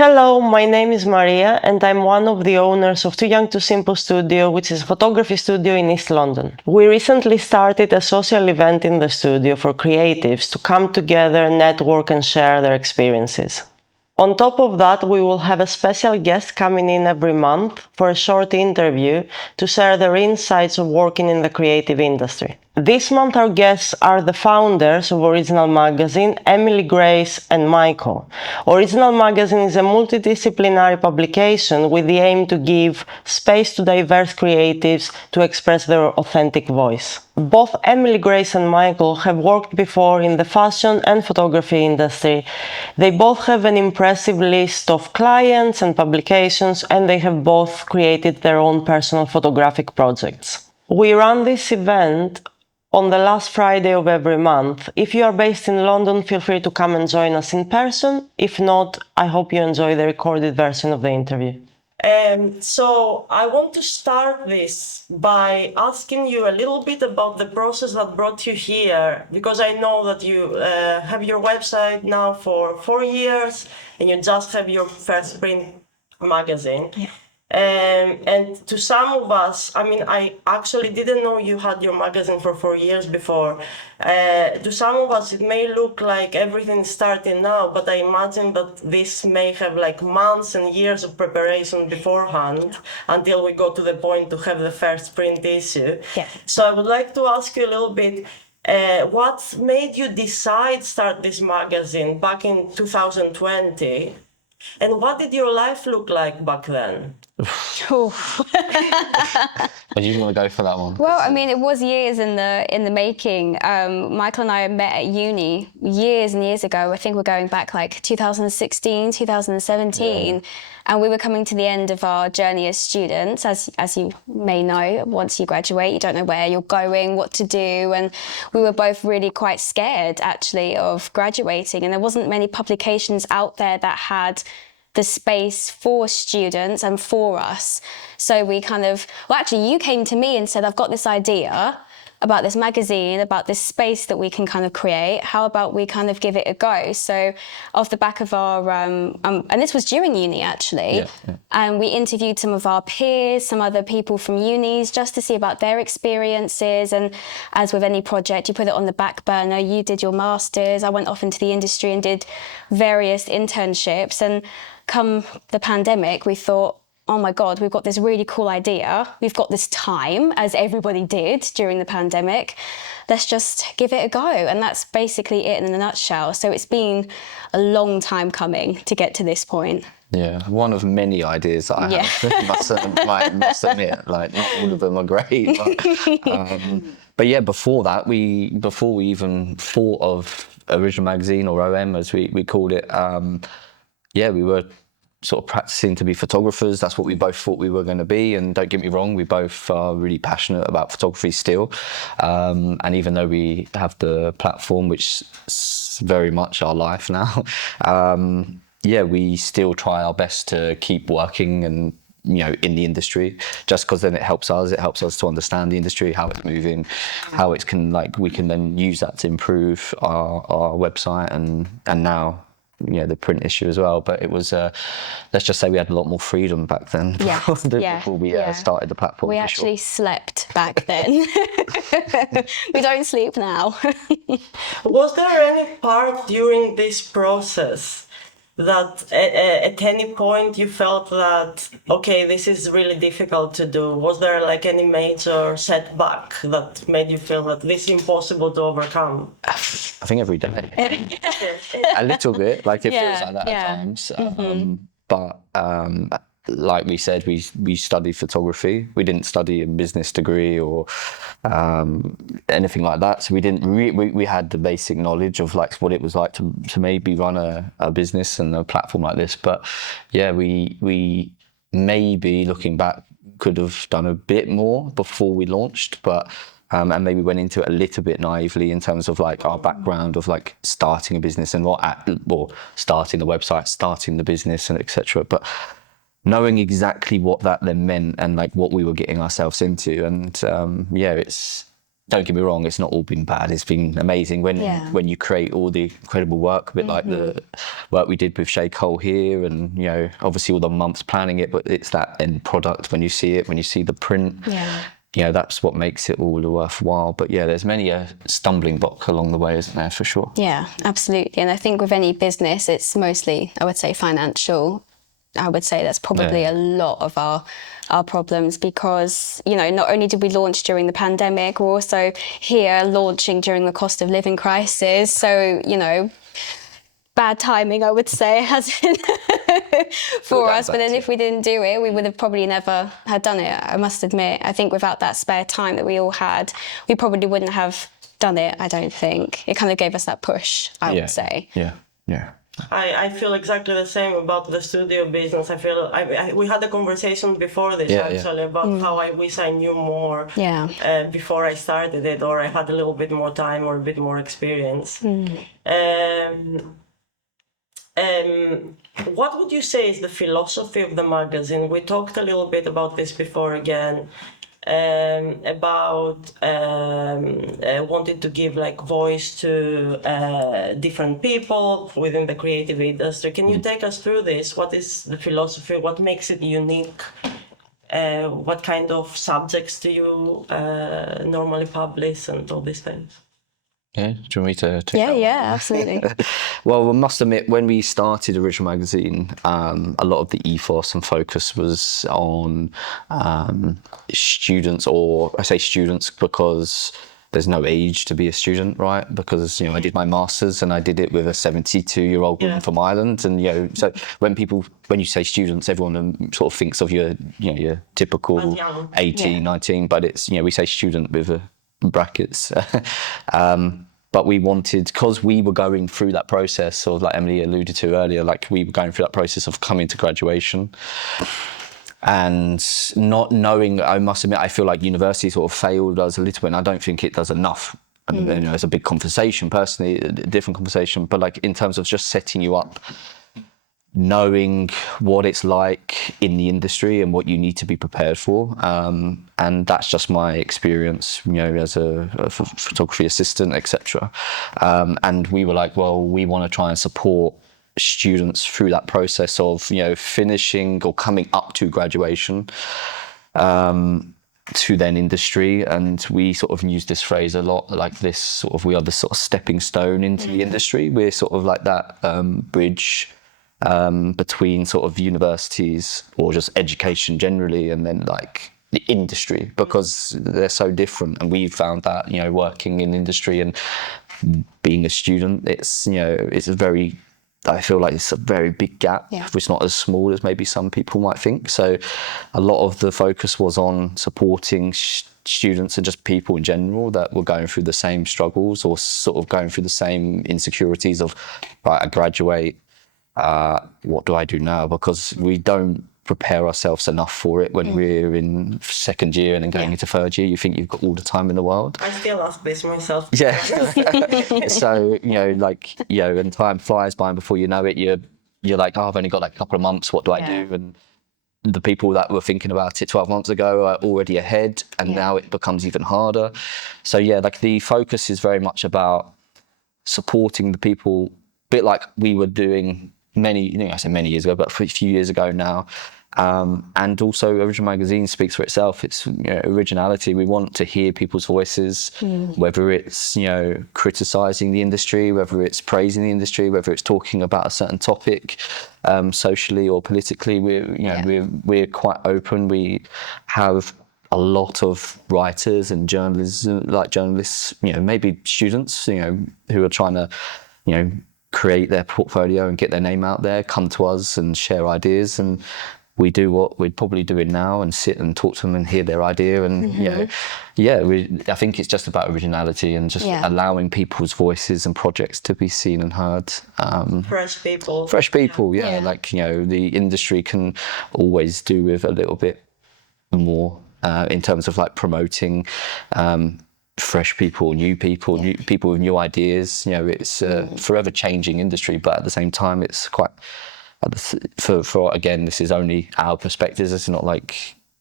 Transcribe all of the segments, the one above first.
Hello, my name is Maria and I'm one of the owners of Too Young Too Simple Studio, which is a photography studio in East London. We recently started a social event in the studio for creatives to come together, network and share their experiences. On top of that, we will have a special guest coming in every month for a short interview to share their insights of working in the creative industry. This month our guests are the founders of Original Magazine, Emily, Grace and Michael. Original Magazine is a multidisciplinary publication with the aim to give space to diverse creatives to express their authentic voice. Both Emily, Grace and Michael have worked before in the fashion and photography industry. They both have an impressive list of clients and publications, and they have both created their own personal photographic projects. We run this event on the last Friday of every month. If you are based in London, feel free to come and join us in person. If not, I hope you enjoy the recorded version of the interview. So I want to start this by asking you a little bit about the process that brought you here, because I know that you have your website now for 4 years and you just have your first print magazine. Yeah. And to some of us, I mean, I actually didn't know you had your magazine for 4 years before. To some of us, it may look like everything's starting now, but I imagine that this may have like months and years of preparation beforehand until we go to the point to have the first print issue. Yeah. So I would like to ask you a little bit, what made you decide start this magazine back in 2020? And what did your life look like back then? But you want to go for that one? Well, I mean, it was years in the making. Michael and I met at uni years and years ago. I think we're going back like 2016, 2017. Yeah. And we were coming to the end of our journey as students. As you may know, once you graduate, you don't know where you're going, what to do. And we were both really quite scared, actually, of graduating. And there wasn't many publications out there that had the space for students and for us. So we kind of, well, actually you came to me and said, I've got this idea about this magazine, about this space that we can kind of create. How about we kind of give it a go? So off the back of our, and this was during uni actually, and we interviewed some of our peers, some other people from unis, just to see about their experiences. And as with any project, you put it on the back burner. You did your masters, I went off into the industry and did various internships. And come the pandemic, we thought, oh my God, we've got this really cool idea. We've got this time, as everybody did during the pandemic. Let's just give it a go. And that's basically it in a nutshell. So it's been a long time coming to get to this point. Yeah, one of many ideas that I have. must admit, like not all of them are great. But yeah, before we even thought of Original Magazine or OM as we called it, we were sort of practicing to be photographers. That's what we both thought we were going to be. And don't get me wrong, we both are really passionate about photography still. And even though we have the platform, which is very much our life now, we still try our best to keep working and, you know, in the industry, just because then it helps us to understand the industry, how it's moving, how it can, like, we can then use that to improve our website and now, you know, the print issue as well. But it was, let's just say we had a lot more freedom back then before we started the platform. We actually slept back then. We don't sleep now. Was there any part during this process that at any point you felt that, okay, this is really difficult to do? Was there like any major setback that made you feel that this is impossible to overcome? I think every day. A little bit, like it feels like that at times. But like we said, we studied photography. We didn't study a business degree or anything like that. So we didn't we had the basic knowledge of like what it was like to maybe run a business and a platform like this. But yeah, we maybe looking back could have done a bit more before we launched, but and maybe went into it a little bit naively in terms of like our background of like starting a business and starting the website, starting the business and etc. But knowing exactly what that then meant and like what we were getting ourselves into, and don't get me wrong, it's not all been bad. It's been amazing when you create all the incredible work, a bit like the work we did with Shay Cole here, and obviously all the months planning it, but it's that end product when you see it, when you see the print. That's what makes it all worthwhile. But there's many a stumbling block along the way, isn't there, for sure? Yeah, absolutely. And I think with any business, it's mostly, I would say, financial. I would say that's probably a lot of our problems, because not only did we launch during the pandemic, we're also here launching during the cost of living crisis. So bad timing, I would say, has been for us. But then if we didn't do it, we would have probably never had done it. I must admit, I think without that spare time that we all had, we probably wouldn't have done it. I don't think it kind of gave us that push, I would say. I feel exactly the same about the studio business. I feel we had a conversation before this actually about how I wish I knew more before I started it, or I had a little bit more time or a bit more experience. What would you say is the philosophy of the magazine? We talked a little bit about this before again. About wanting to give voice to different people within the creative industry. Can you take us through this? What is the philosophy? What makes it unique? What kind of subjects do you normally publish and all these things? Yeah, do you want me to take that one? Absolutely. Well, I must admit, when we started Original Magazine, a lot of the ethos and focus was on students, or I say students because there's no age to be a student, right? Because I did my masters and I did it with a 72-year-old woman from Ireland, and so when you say students, everyone sort of thinks of your typical 18, 19, but it's we say student with a brackets. But we wanted, because we were going through that process of, like Emily alluded to earlier, we were going through that process of coming to graduation and not knowing, I must admit, I feel like university sort of failed us a little bit, and I don't think it does enough. And it's a big conversation, personally, a different conversation, but in terms of just setting you up, knowing what it's like in the industry and what you need to be prepared for. And that's just my experience, as a photography assistant, etc. And we were like, well, we want to try and support students through that process of, finishing or coming up to graduation, to then industry. And we sort of use this phrase a lot, like this sort of, we are the sort of stepping stone into the industry. We're sort of like that bridge between sort of universities or just education generally, and then the industry, because they're so different. And we found that, working in industry and being a student, it's, it's a very, I feel like it's a very big gap. It's not as small as maybe some people might think. So a lot of the focus was on supporting students and just people in general that were going through the same struggles or sort of going through the same insecurities of, right, I graduate, what do I do now? Because we don't prepare ourselves enough for it when we're in second year and then going into third year. You think you've got all the time in the world. I still ask this myself. So and time flies by, and before you know it, you're like, oh, I've only got a couple of months, what do I do? And the people that were thinking about it 12 months ago are already ahead, and now it becomes even harder. So the focus is very much about supporting the people, a bit like we were doing I say many years ago, but a few years ago now. And also Original Magazine speaks for itself. It's originality. We want to hear people's voices, whether it's criticizing the industry, whether it's praising the industry, whether it's talking about a certain topic, socially or politically. We're quite open. We have a lot of writers and journalists, maybe students, who are trying to, create their portfolio and get their name out there, come to us and share ideas. And we do what we'd probably doing now and sit and talk to them and hear their idea. And, I think it's just about originality and just allowing people's voices and projects to be seen and heard. Fresh people. The industry can always do with a little bit more in terms of promoting fresh people, new people with new ideas. It's a forever changing industry, but at the same time, it's quite. For again, this is only our perspectives. It's not like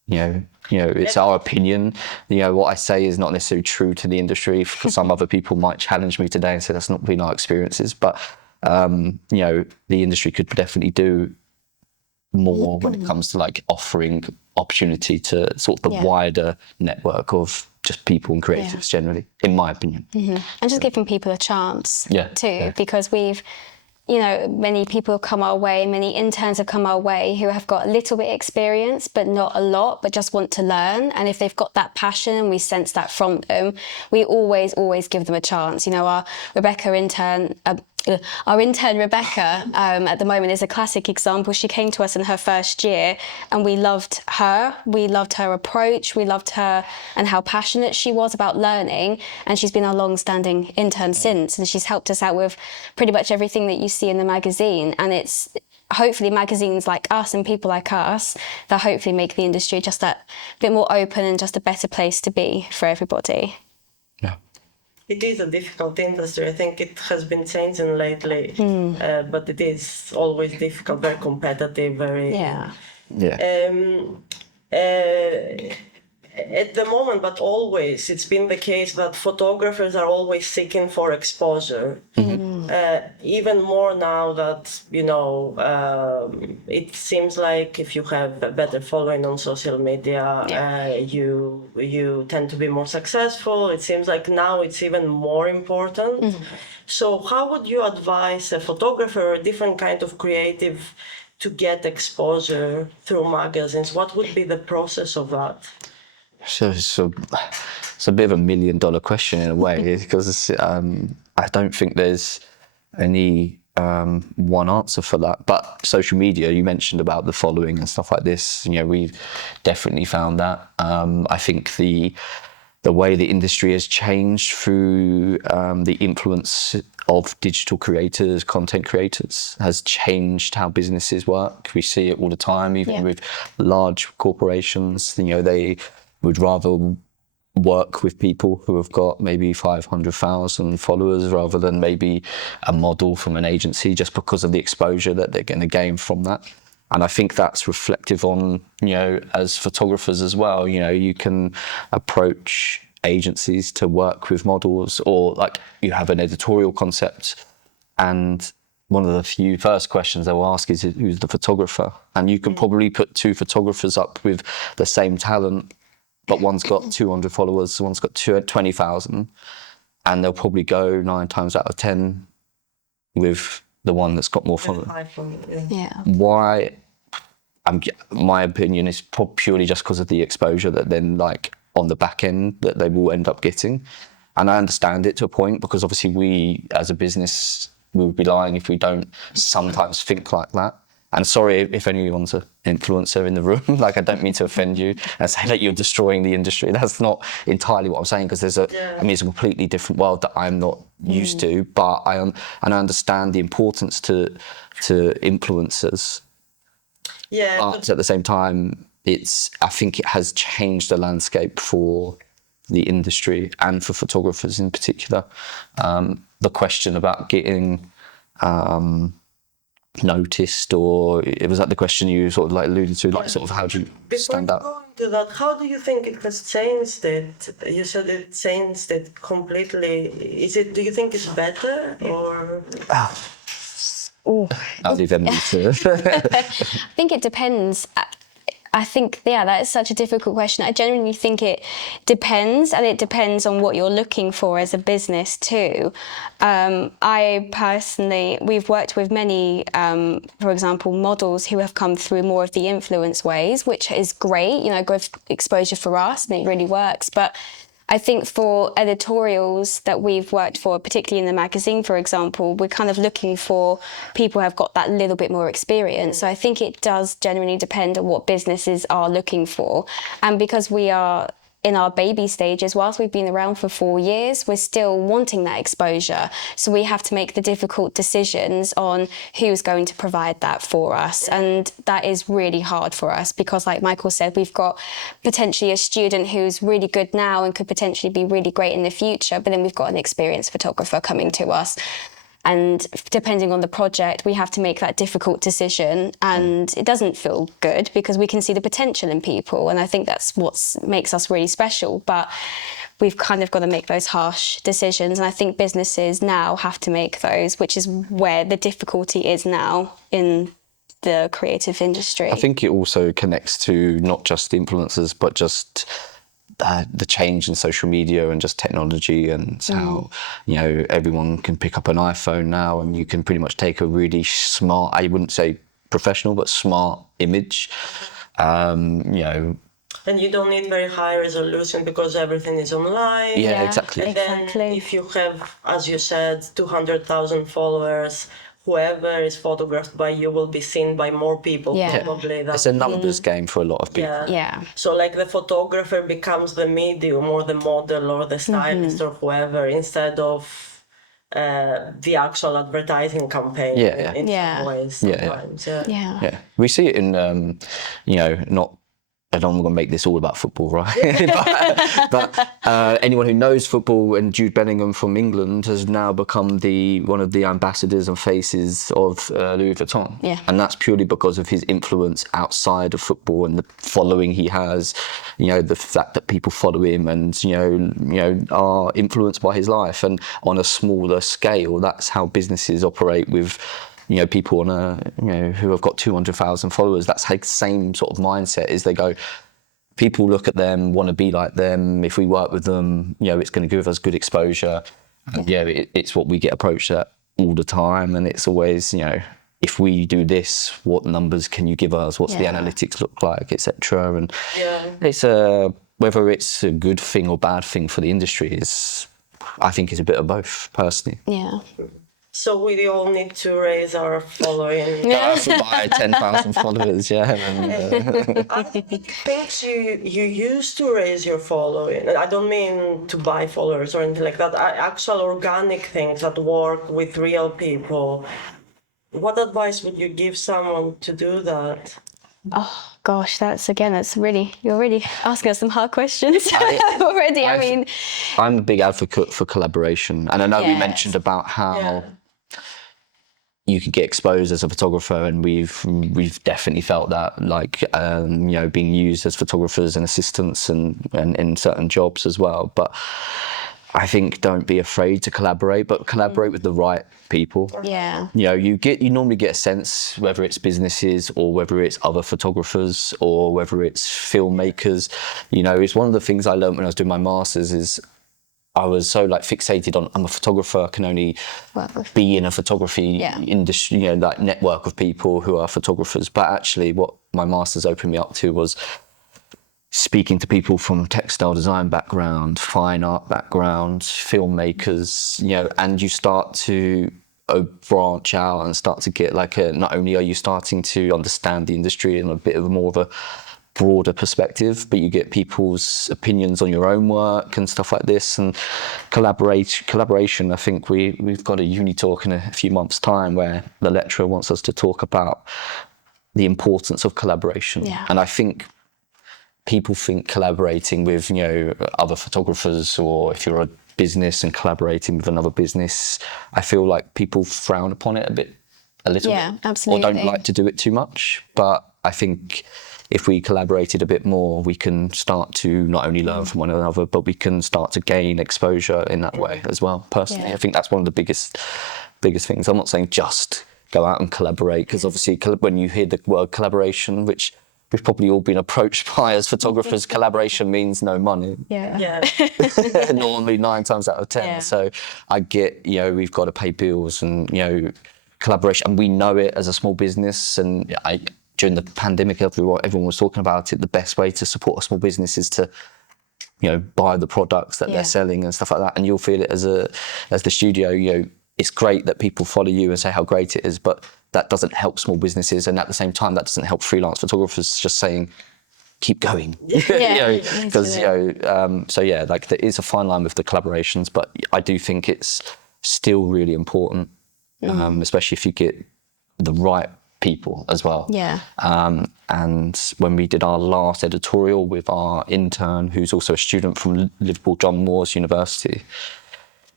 It's our opinion. What I say is not necessarily true to the industry. For some other people might challenge me today and say that's not been our experiences. But the industry could definitely do more when it comes to like offering opportunity to sort of the wider network of just people and creatives generally, in my opinion. And just giving people a chance too, because we've, many people have come our way, many interns have come our way who have got a little bit of experience, but not a lot, but just want to learn. And if they've got that passion and we sense that from them, we always give them a chance. Our intern Rebecca at the moment is a classic example. She came to us in her first year and we loved her. We loved her approach. We loved her and how passionate she was about learning. And she's been our long-standing intern since. And she's helped us out with pretty much everything that you see in the magazine. And it's hopefully magazines like us and people like us that hopefully make the industry just that bit more open and just a better place to be for everybody. Yeah. It is a difficult industry. I think it has been changing lately, but it is always difficult, very competitive, very... At the moment, but always, it's been the case that photographers are always seeking for exposure. Even more now that, it seems like if you have a better following on social media, you tend to be more successful. It seems like now it's even more important. So how would you advise a photographer or a different kind of creative to get exposure through magazines? What would be the process of that? So it's a bit of $1 million question in a way, because I don't think there's any one answer for that. But social media, you mentioned about the following and stuff like this. We've definitely found that. I think the way the industry has changed through the influence of digital creators, content creators, has changed how businesses work. We see it all the time, even with large corporations. They would rather work with people who have got maybe 500,000 followers rather than maybe a model from an agency, just because of the exposure that they're going to gain from that. And I think that's reflective on, as photographers as well. You can approach agencies to work with models, or like you have an editorial concept, and one of the few first questions they will ask is, who's the photographer? And you can probably put two photographers up with the same talent, but one's got 200 followers, one's got 20,000, and they'll probably go 9 times out of 10 with the one that's got more followers. Why? My opinion is purely just because of the exposure that then, like, on the back end that they will end up getting. And I understand it to a point, because obviously we, as a business, we would be lying if we don't sometimes think like that. And sorry if anyone's an influencer in the room, like, I don't mean to offend you and say that you're destroying the industry. That's not entirely what I'm saying, because there's it's a completely different world that I'm not used to, but I understand the importance to influencers. But at the same time, I think it has changed the landscape for the industry and for photographers in particular. The question about getting noticed, or was that the question you sort of like alluded to, like sort of how do you stand out? Before going to that, how do you think it has changed it? You said it changed it completely. Do you think it's better, or? I'll leave them to. I think it depends. I think, that is such a difficult question. I genuinely think it depends, and it depends on what you're looking for as a business too. I personally, we've worked with many, for example, models who have come through more of the influence ways, which is great, good exposure for us, and it really works. But I think for editorials that we've worked for, particularly in the magazine, for example, we're kind of looking for people who have got that little bit more experience. So I think it does genuinely depend on what businesses are looking for. And because we are in our baby stages, whilst we've been around for 4 years, we're still wanting that exposure. So we have to make the difficult decisions on who's going to provide that for us. And that is really hard for us because, like Michael said, we've got potentially a student who's really good now and could potentially be really great in the future, but then we've got an experienced photographer coming to us. And depending on the project, we have to make that difficult decision, and it doesn't feel good because we can see the potential in people, and I think that's what makes us really special. But we've kind of got to make those harsh decisions, and I think businesses now have to make those, which is where the difficulty is now in the creative industry. I think it also connects to not just influencers, but just the change in social media and just technology, and how, you know, everyone can pick up an iPhone now and you can pretty much take a really smart, I wouldn't say professional, but smart image, you know. And you don't need very high resolution because everything is online. Yeah, exactly. And then if you have, as you said, 200,000 followers, whoever is photographed by you will be seen by more people, probably. It's a numbers game for a lot of people. Yeah. So like the photographer becomes the medium or the model or the stylist or whoever, instead of the actual advertising campaign in some ways sometimes. Yeah. We see it in, you know, I don't want to make this all about football, right? but anyone who knows football, and Jude Bellingham from England has now become one of the ambassadors and faces of Louis Vuitton. Yeah. And that's purely because of his influence outside of football and the following he has, you know, the fact that people follow him and, you know, are influenced by his life. And on a smaller scale, that's how businesses operate with, you know, people on who have got 200,000 followers. That's the same sort of mindset. Is they go, people look at them, want to be like them. If we work with them, you know, it's going to give us good exposure. And it's what we get approached at all the time. And it's always, you know, if we do this, what numbers can you give us? What's the analytics look like, etc. And it's whether it's a good thing or bad thing for the industry I think it's a bit of both, personally. Yeah. So we all need to raise our following. By 10,000 followers, I think you used to raise your following. I don't mean to buy followers or anything like that. Actual organic things that work with real people. What advice would you give someone to do that? Oh gosh, that's really, you're really asking us some hard questions already. I mean, I'm a big advocate for collaboration, and I know we mentioned about how you could get exposed as a photographer, and we've definitely felt that, like, you know, being used as photographers and assistants and in certain jobs as well. But I think don't be afraid to collaborate, but collaborate with the right people. Yeah. You know, you normally get a sense, whether it's businesses or whether it's other photographers or whether it's filmmakers. You know, it's one of the things I learned when I was doing my masters is I was so like fixated on, I'm a photographer, I can only be in a photography industry, you know, that network of people who are photographers. But actually what my masters opened me up to was speaking to people from textile design background, fine art background, filmmakers, you know, and you start to branch out and start to get like not only are you starting to understand the industry in a bit of more of a broader perspective, but you get people's opinions on your own work and stuff like this. And collaboration, I think we've got a uni talk in a few months' time where the lecturer wants us to talk about the importance of collaboration. And I think people think collaborating with, you know, other photographers, or if you're a business and collaborating with another business, I feel like people frown upon it a little bit, absolutely, or don't like to do it too much. But I think if we collaborated a bit more, we can start to not only learn from one another, but we can start to gain exposure in that way as well. Personally, I think that's one of the biggest things. I'm not saying just go out and collaborate, because obviously when you hear the word collaboration, which we've probably all been approached by as photographers, collaboration means no money. Normally 9 times out of 10. So I get, you know, we've got to pay bills, and, you know, collaboration, and we know it as a small business. And during the pandemic, everyone was talking about it. The best way to support a small business is to, you know, buy the products that they're selling and stuff like that. And you'll feel it as the studio. You know, it's great that people follow you and say how great it is, but that doesn't help small businesses, and at the same time, that doesn't help freelance photographers. Just saying, keep going, because so yeah, like there is a fine line with the collaborations, but I do think it's still really important, especially if you get the right people as well. And when we did our last editorial with our intern, who's also a student from Liverpool John Moores University,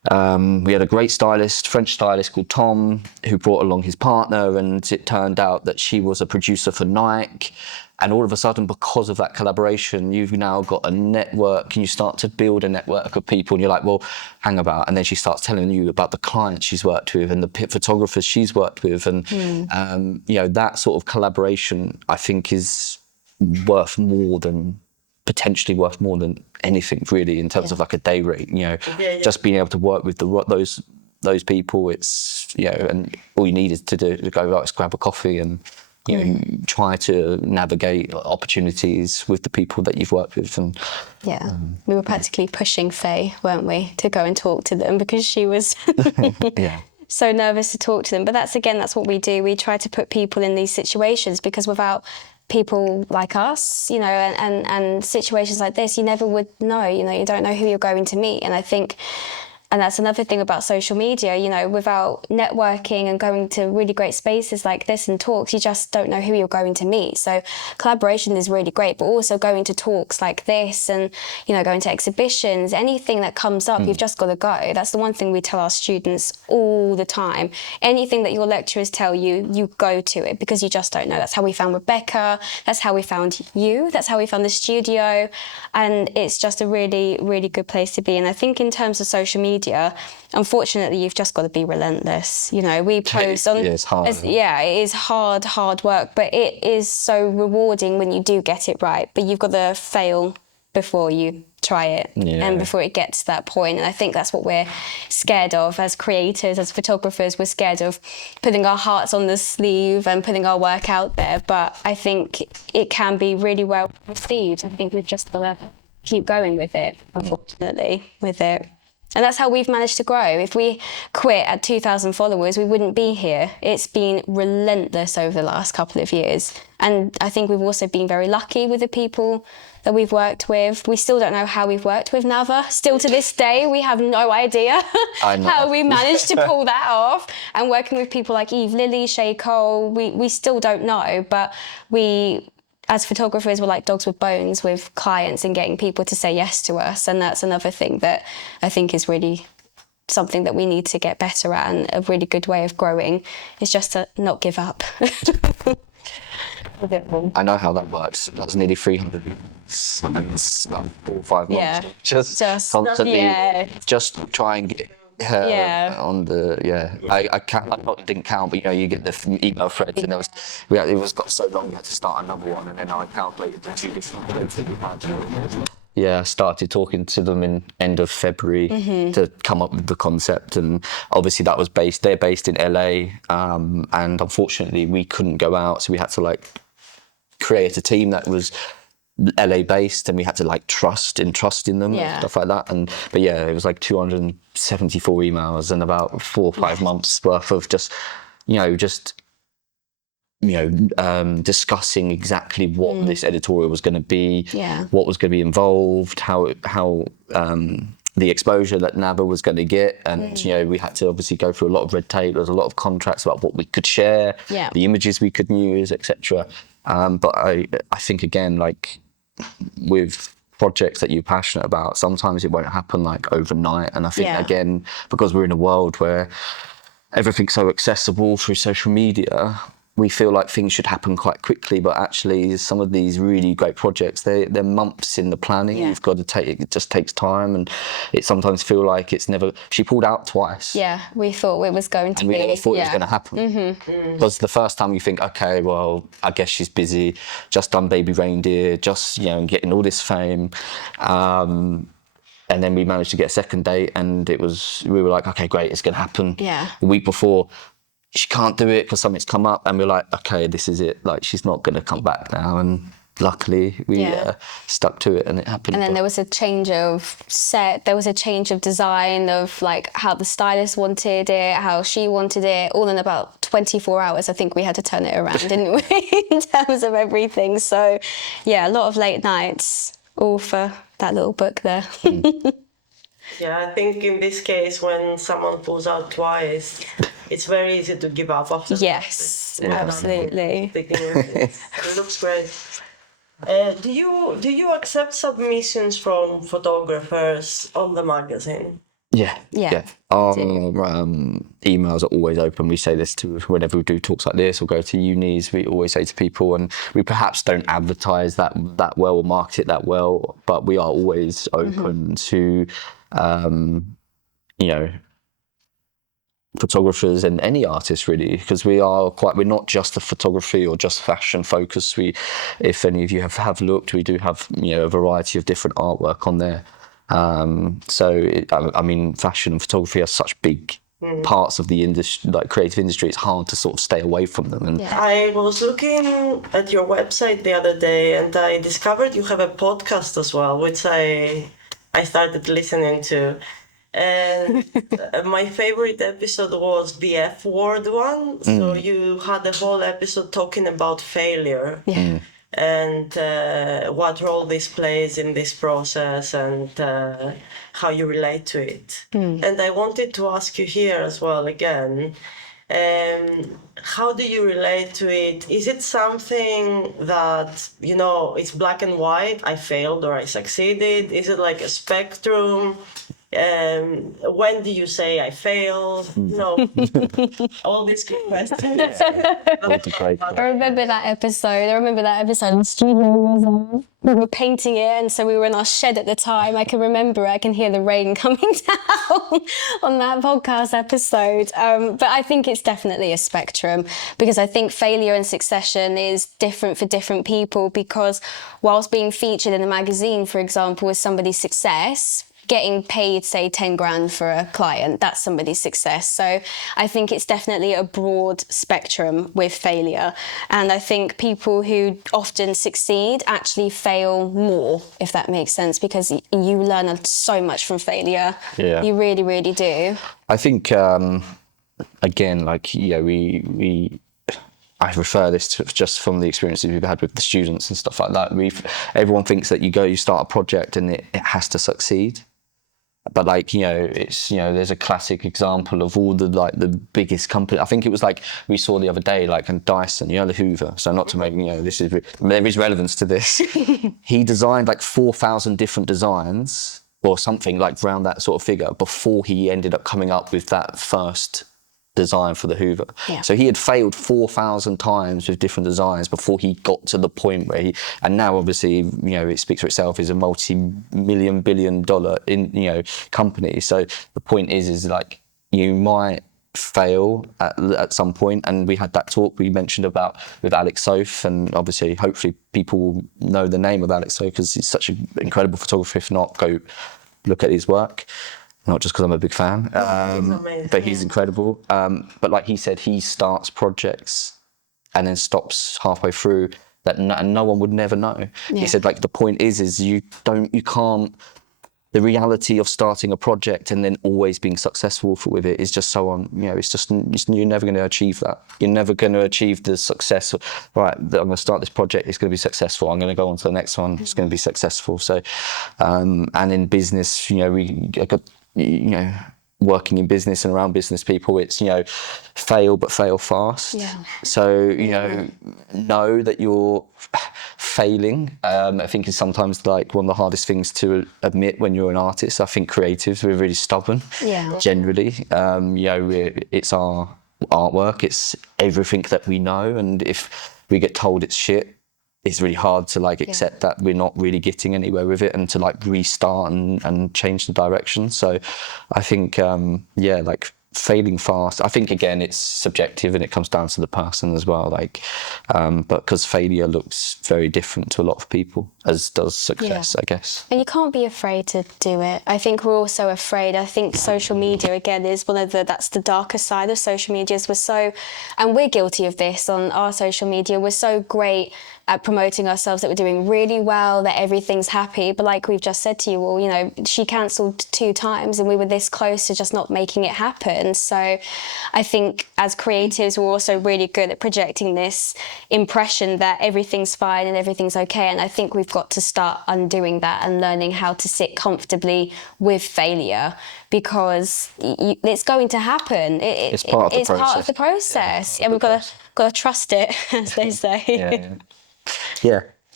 We had a great stylist, French stylist called Tom, who brought along his partner, and it turned out that she was a producer for Nike. And all of a sudden, because of that collaboration, you've now got a network, and you start to build a network of people, and you're like, well, hang about. And then she starts telling you about the clients she's worked with and the photographers she's worked with. And, you know, that sort of collaboration, I think, is potentially worth more than anything really in terms of like a day rate, you know. Just being able to work with those people, it's, you know, and all you need is to go, right, let's grab a coffee and, you know, try to navigate opportunities with the people that you've worked with. And we were practically pushing Faye, weren't we, to go and talk to them, because she was so nervous to talk to them. But that's what we do. We try to put people in these situations, because without people like us, you know, and situations like this, you never would know, you know, you don't know who you're going to meet. And I think, and that's another thing about social media, you know, without networking and going to really great spaces like this and talks, you just don't know who you're going to meet. So collaboration is really great, but also going to talks like this and, you know, going to exhibitions, anything that comes up, you've just got to go. That's the one thing we tell our students all the time. Anything that your lecturers tell you, you go to it, because you just don't know. That's how we found Rebecca. That's how we found you. That's how we found the studio. And it's just a really, really good place to be. And I think in terms of social media, unfortunately, you've just got to be relentless. You know, we post on. It's hard. It is hard work, but it is so rewarding when you do get it right. But you've got to fail before you try it, and before it gets to that point. And I think that's what we're scared of as creators, as photographers. We're scared of putting our hearts on the sleeve and putting our work out there. But I think it can be really well received. I think we've just got to keep going with it, unfortunately, with it. And that's how we've managed to grow. If we quit at 2,000 followers, we wouldn't be here. It's been relentless over the last couple of years. And I think we've also been very lucky with the people that we've worked with. We still don't know how we've worked with Nava. Still to this day, we have no idea how we managed to pull that off. And working with people like Eve Lilly, Shay Cole, we still don't know. But we, as photographers, we're like dogs with bones with clients and getting people to say yes to us. And that's another thing that I think is really something that we need to get better at, and a really good way of growing is just to not give up. I know how that works. That's nearly 300 it's about 4 or 5 months. Just constantly, just try and get her on the I didn't count, but you know, you get the email threads, and it was got so long we had to start another one, and then I calculated the 2 different threads that we had. I started talking to them in end of February to come up with the concept, and obviously they're based in LA, and unfortunately we couldn't go out, so we had to like create a team that was LA based, and we had to like trust in them and stuff like that. But it was like 274 emails and about 4 or 5 months worth of discussing exactly what this editorial was going to be, what was going to be involved, how the exposure that Nava was going to get, and we had to obviously go through a lot of red tape. There was a lot of contracts about what we could share, the images we could use, etc. But I think, again, like with projects that you're passionate about, sometimes it won't happen like overnight. And I think, again, because we're in a world where everything's so accessible through social media, we feel like things should happen quite quickly, but actually some of these really great projects, they're months in the planning. You've got to it just takes time, and it sometimes feel like it's never. She pulled out twice. We thought it was going to be. We thought it was going to happen. Because the first time you think, okay, well, I guess she's busy, just done Baby Reindeer, just getting all this fame, and then we managed to get a second date, and we were like, okay, great, it's going to happen. The week before, she can't do it because something's come up, and we're like, okay, this is it. Like, she's not going to come back now. And luckily, we stuck to it, and it happened. And then there was a change of set. There was a change of design, of like how the stylist wanted it, how she wanted it. All in about 24 hours, I think we had to turn it around, didn't we? In terms of everything. So, a lot of late nights, all for that little book there. I think in this case, when someone pulls out twice, it's very easy to give up after. Yes, absolutely. It looks great. Do you accept submissions from photographers on the magazine? Yeah. Our emails are always open. We say this to whenever we do talks like this or go to unis. We always say to people, and we perhaps don't advertise that well or market it that well, but we are always open to, photographers and any artists really, because we're not just a photography or just fashion focused. If any of you have looked, we do have a variety of different artwork on there. Fashion and photography are such big parts of the industry, like creative industry. It's hard to sort of stay away from them. And I was looking at your website the other day, and I discovered you have a podcast as well, which I started listening to. And my favorite episode was the F word one. So you had a whole episode talking about failure. And what role this plays in this process, and how you relate to it. And I wanted to ask you here as well again, how do you relate to it? Is it something that, it's black and white, I failed or I succeeded? Is it like a spectrum? When do you say I failed? All these good questions. I remember that episode. The studio was on. We were painting it, and so we were in our shed at the time. I can remember it. I can hear the rain coming down on that podcast episode. But I think it's definitely a spectrum, because I think failure and succession is different for different people, because whilst being featured in a magazine, for example, as somebody's success, getting paid, say, 10 grand for a client, that's somebody's success. So I think it's definitely a broad spectrum with failure. And I think people who often succeed actually fail more, if that makes sense, because you learn so much from failure. Yeah. You really, really do. I think, again, I refer this to just from the experiences we've had with the students and stuff like that. Everyone thinks that you start a project and it has to succeed. But there's a classic example of all the biggest company. I think it was we saw the other day, and Dyson, the Hoover. So not to make, there is relevance to this. He designed 4,000 different designs or something around that sort of figure before he ended up coming up with that first design for the Hoover. Yeah. So he had failed 4,000 times with different designs before he got to the point where and now obviously, it speaks for itself, is a multi-million billion dollar company. So the point is you might fail at some point, and we had that talk we mentioned about with Alex Soph, and obviously hopefully people know the name of Alex Soph because he's such an incredible photographer. If not, go look at his work. Not just because I'm a big fan, but he's incredible. But like he said, he starts projects and then stops halfway through and no one would never know. Yeah. He said, the point is you can't, the reality of starting a project and then always being successful with it is just so you're never going to achieve that. You're never going to achieve the success. Right, I'm going to start this project, it's going to be successful. I'm going to go on to the next one, it's going to be successful. So, and in business, working in business and around business people, it's, fail, but fail fast. Yeah. So, know that you're failing. I think is sometimes one of the hardest things to admit when you're an artist. I think creatives, we're really stubborn. Yeah. Generally, it's our artwork, it's everything that we know. And if we get told it's shit, it's really hard to accept that we're not really getting anywhere with it and to restart and change the direction. So I think, failing fast, I think again, it's subjective and it comes down to the person as well. But because failure looks very different to a lot of people, as does success, I guess. And you can't be afraid to do it. I think we're also afraid. I think social media, again, is that's the darker side of social media. And we're guilty of this on our social media. We're so great at promoting ourselves that we're doing really well, that everything's happy. But like we've just said to you all, she cancelled 2 times and we were this close to just not making it happen. So I think as creatives, we're also really good at projecting this impression that everything's fine and everything's okay. And I think we've got to start undoing that and learning how to sit comfortably with failure, because it's going to happen. It's part of the process. And we've got to trust it, as they say. Yeah.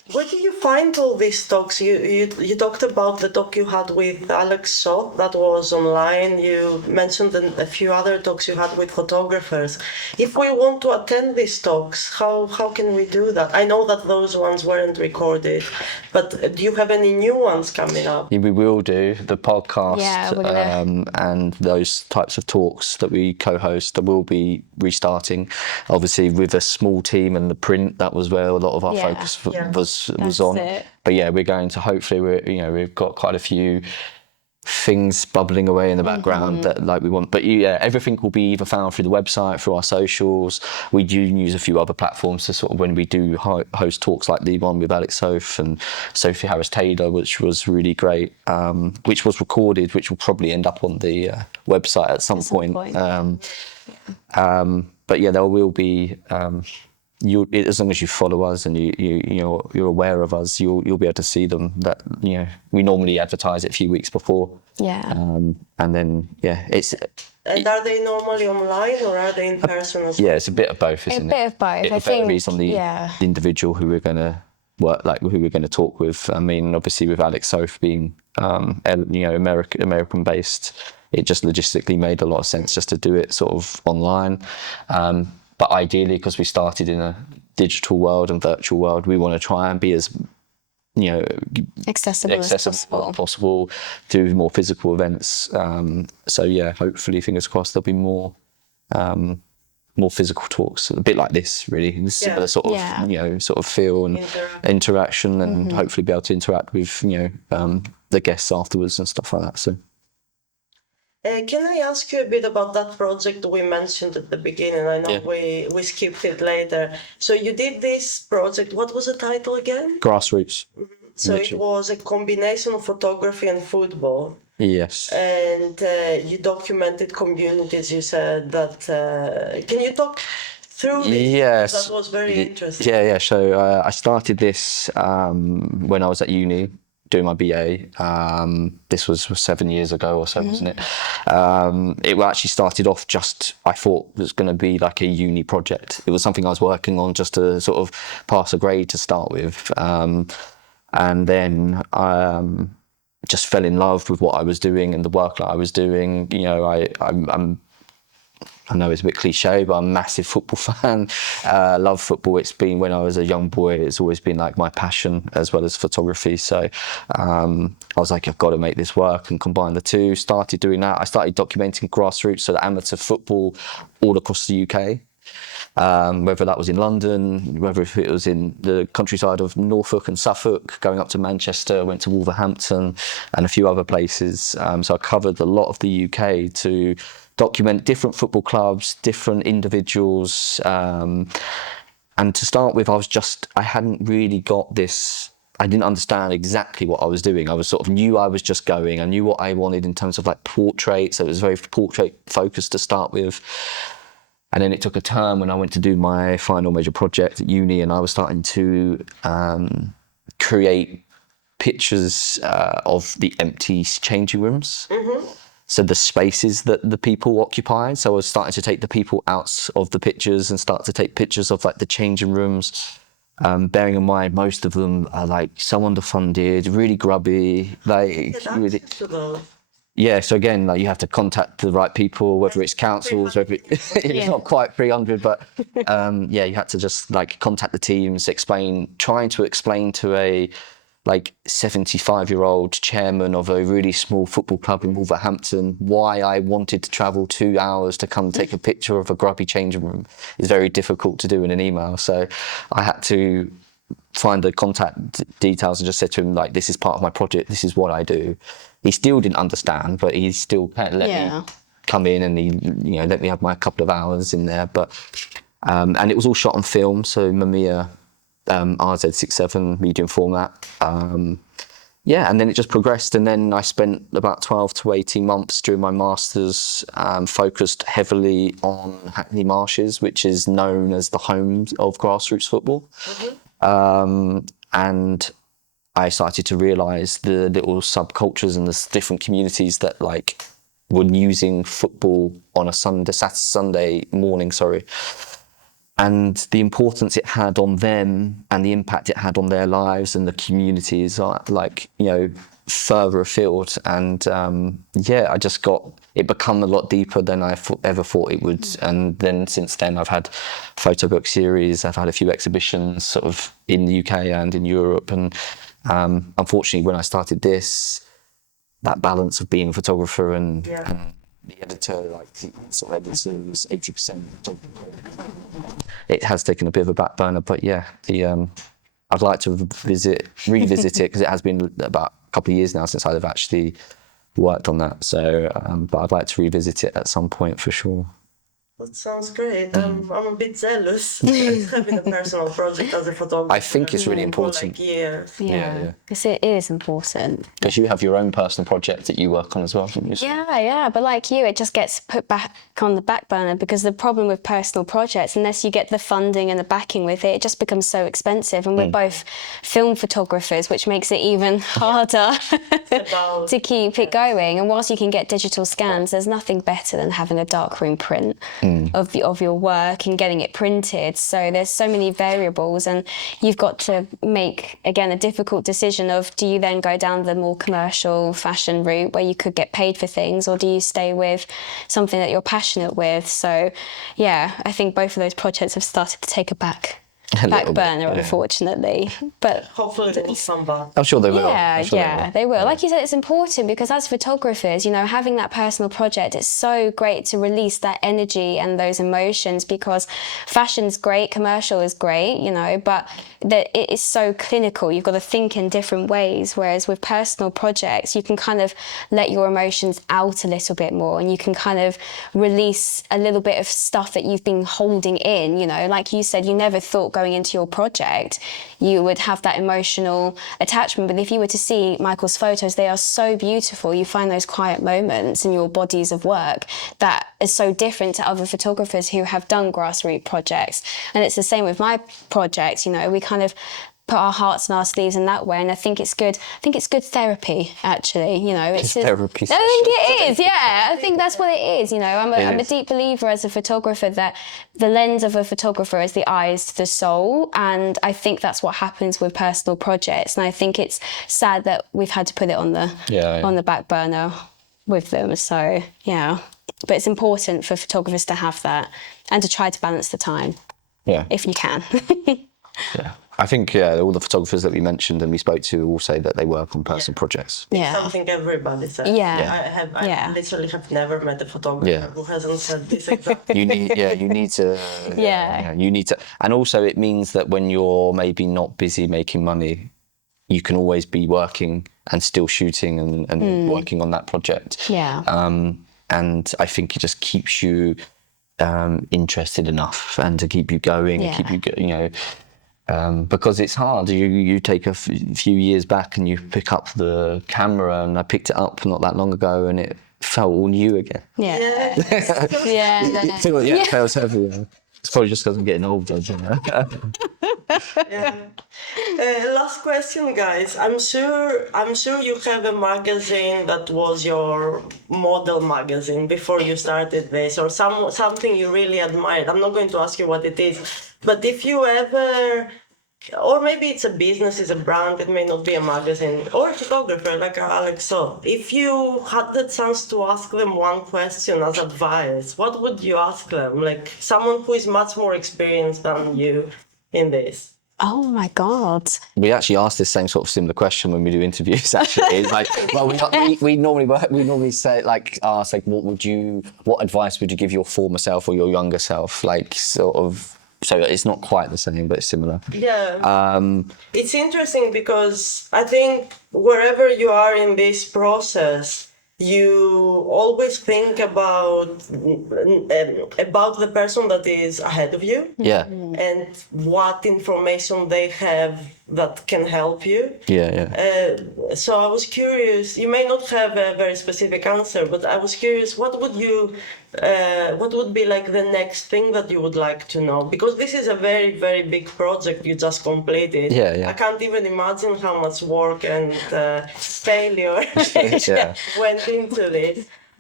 Where did you find all these talks? You talked about the talk you had with Alex Sott that was online. You mentioned a few other talks you had with photographers. If we want to attend these talks, how can we do that? I know that those ones weren't recorded, but do you have any new ones coming up? Yeah, we will do the podcast, Yeah, we're gonna- and those types of talks that we co-host that will be restarting. Obviously, with a small team and the print, that was where a lot of our Yeah. focus Yeah. was That's on. it. But yeah, we're going to hopefully we've got quite a few things bubbling away in the background that like we want, but yeah, everything will be either found through the website, through our socials. We do use a few other platforms to sort of, when we do host talks like the one with Alex Soph and Sophie Harris Taylor, which was really great, which was recorded, which will probably end up on the website at some point. But yeah, there will be as long as you follow us and you're aware of us, you'll be able to see them. That we normally advertise it a few weeks before. Yeah. And then it's. And are they normally online or are they in person as well? Yeah, it's a bit of both, isn't it? A bit of both. It varies on the individual who we're going to work, like who we're going to talk with. I mean, obviously with Alex Soph being American based, it just logistically made a lot of sense just to do it sort of online. But ideally, because we started in a digital world and virtual world, we want to try and be as accessible as possible, do more physical events. So yeah, hopefully, fingers crossed, there'll be more physical talks, a bit like this, really, similar sort of sort of feel and interaction, and hopefully be able to interact with the guests afterwards and stuff like that. So. Can I ask you a bit about that project we mentioned at the beginning? I know we skipped it later. So you did this project. What was the title again? Grassroots. So it was a combination of photography and football. Yes. And you documented communities. You said that. Can you talk through this? Yes. That was very interesting. Yeah. So I started this when I was at uni, doing my BA. This was 7 years ago or so, wasn't it? It actually started off I thought it was going to be like a uni project. It was something I was working on just to sort of pass a grade to start with. And then I just fell in love with what I was doing and the work that I was doing. I know it's a bit cliche, but I'm a massive football fan. Love football. It's been, when I was a young boy, it's always been like my passion as well as photography. So I was like, I've got to make this work and combine the two. Started doing that. I started documenting grassroots, so the amateur football all across the UK. Whether that was in London, whether it was in the countryside of Norfolk and Suffolk, going up to Manchester, went to Wolverhampton and a few other places. So I covered a lot of the UK to document different football clubs, different individuals. And to start with, I hadn't really got this. I didn't understand exactly what I was doing. I was sort of knew I was just going. I knew what I wanted in terms of like portraits. So it was very portrait focused to start with. And then it took a turn when I went to do my final major project at uni, and I was starting to create pictures of the empty changing rooms. Mm-hmm. So the spaces that the people occupied. So I was starting to take the people out of the pictures and start to take pictures of like the changing rooms. Bearing in mind, most of them are like so underfunded, really grubby. Yeah, so again, like you have to contact the right people, whether it's councils, whether it's not quite 300, but you had to just like contact the teams, trying to explain to a like 75-year-old chairman of a really small football club in Wolverhampton why I wanted to travel 2 hours to come take a picture of a grubby changing room is very difficult to do in an email. So I had to find the contact details and just said to him, like, this is part of my project, this is what I do. He still didn't understand, but he still kind of let me come in, and he let me have my couple of hours in there. But and it was all shot on film, so Mamiya RZ67 medium format. And then it just progressed, and then I spent about 12 to 18 months during my masters focused heavily on Hackney Marshes, which is known as the home of grassroots football. Mm-hmm. And I started to realise the little subcultures and the different communities that like were using football on a Sunday morning, and the importance it had on them and the impact it had on their lives and the communities are like, you know, further afield. And yeah, I just got it become a lot deeper than I ever thought it would. And then since then I've had photo book series, I've had a few exhibitions sort of in the UK and in Europe. And unfortunately when I started this, that balance of being a photographer and the editor, like the sort of editor was 80%. It has taken a bit of a back burner, but yeah, I'd like to revisit it because it has been about a couple of years now since I've actually worked on that. So, but I'd like to revisit it at some point for sure. That sounds great. I'm a bit jealous having a personal project as a photographer. I think it's really important. For like years. Yeah, because it is important. Because you have your own personal project that you work on as well, don't you? Yeah, but like you, it just gets put back on the back burner because the problem with personal projects, unless you get the funding and the backing with it, it just becomes so expensive. And we're both film photographers, which makes it even harder to keep it going. And whilst you can get digital scans, there's nothing better than having a darkroom print of your work and getting it printed. So there's so many variables, and you've got to make, again, a difficult decision of, do you then go down the more commercial fashion route where you could get paid for things, or do you stay with something that you're passionate with? So yeah, I think both of those projects have started to take a back burner, unfortunately. But hopefully they will come back. I'm sure they will. They will. Like you said, it's important because as photographers, you know, having that personal project, it's so great to release that energy and those emotions, because fashion's great, commercial is great, you know, but it is so clinical. You've got to think in different ways. Whereas with personal projects, you can kind of let your emotions out a little bit more, and you can kind of release a little bit of stuff that you've been holding in, you know. Like you said, you never thought going into your project you would have that emotional attachment, but if you were to see Michael's photos, they are so beautiful. You find those quiet moments in your bodies of work that is so different to other photographers who have done grassroots projects. And it's the same with my projects, you know, we kind of put our hearts in our sleeves in that way, and I think it's good. I think it's good therapy, actually. You know, it's therapy. I think it is. Yeah, I think that's what it is. You know, I'm a deep believer as a photographer that the lens of a photographer is the eyes to the soul, and I think that's what happens with personal projects. And I think it's sad that we've had to put it on the back burner with them. So yeah, but it's important for photographers to have that and to try to balance the time. Yeah, if you can. Yeah. I think all the photographers that we mentioned and we spoke to all say that they work on personal projects. It's something everybody says. I literally have never met a photographer who hasn't said this exactly. You need to. You need to, and also it means that when you're maybe not busy making money, you can always be working and still shooting and working on that project. Yeah. And I think it just keeps you interested enough and to keep you going, and keep you, you know. Because it's hard. You take a few years back and you pick up the camera, and I picked it up not that long ago, and it felt all new again. Yeah. It feels heavy. It's probably just because I'm getting older, you know. Last question, guys. I'm sure you have a magazine that was your model magazine before you started this, or something you really admired. I'm not going to ask you what it is, but if you ever, or maybe it's a business, it's a brand, it may not be a magazine, or a photographer like Alex saw, if you had the chance to ask them one question as advice, what would you ask them? Like someone who is much more experienced than you in this. Oh my God. We actually ask this same sort of similar question when we do interviews, actually. It's like, well, we normally say, like, ask, like, what advice would you give your former self or your younger self? Like, sort of, so it's not quite the same, but it's similar. Yeah. It's interesting because I think wherever you are in this process, you always think about the person that is ahead of you. Yeah. And what information they have that can help you. So I was curious, you may not have a very specific answer, but I was curious, what would be like the next thing that you would like to know? Because this is a very, very big project you just completed. I can't even imagine how much work and failure went into this.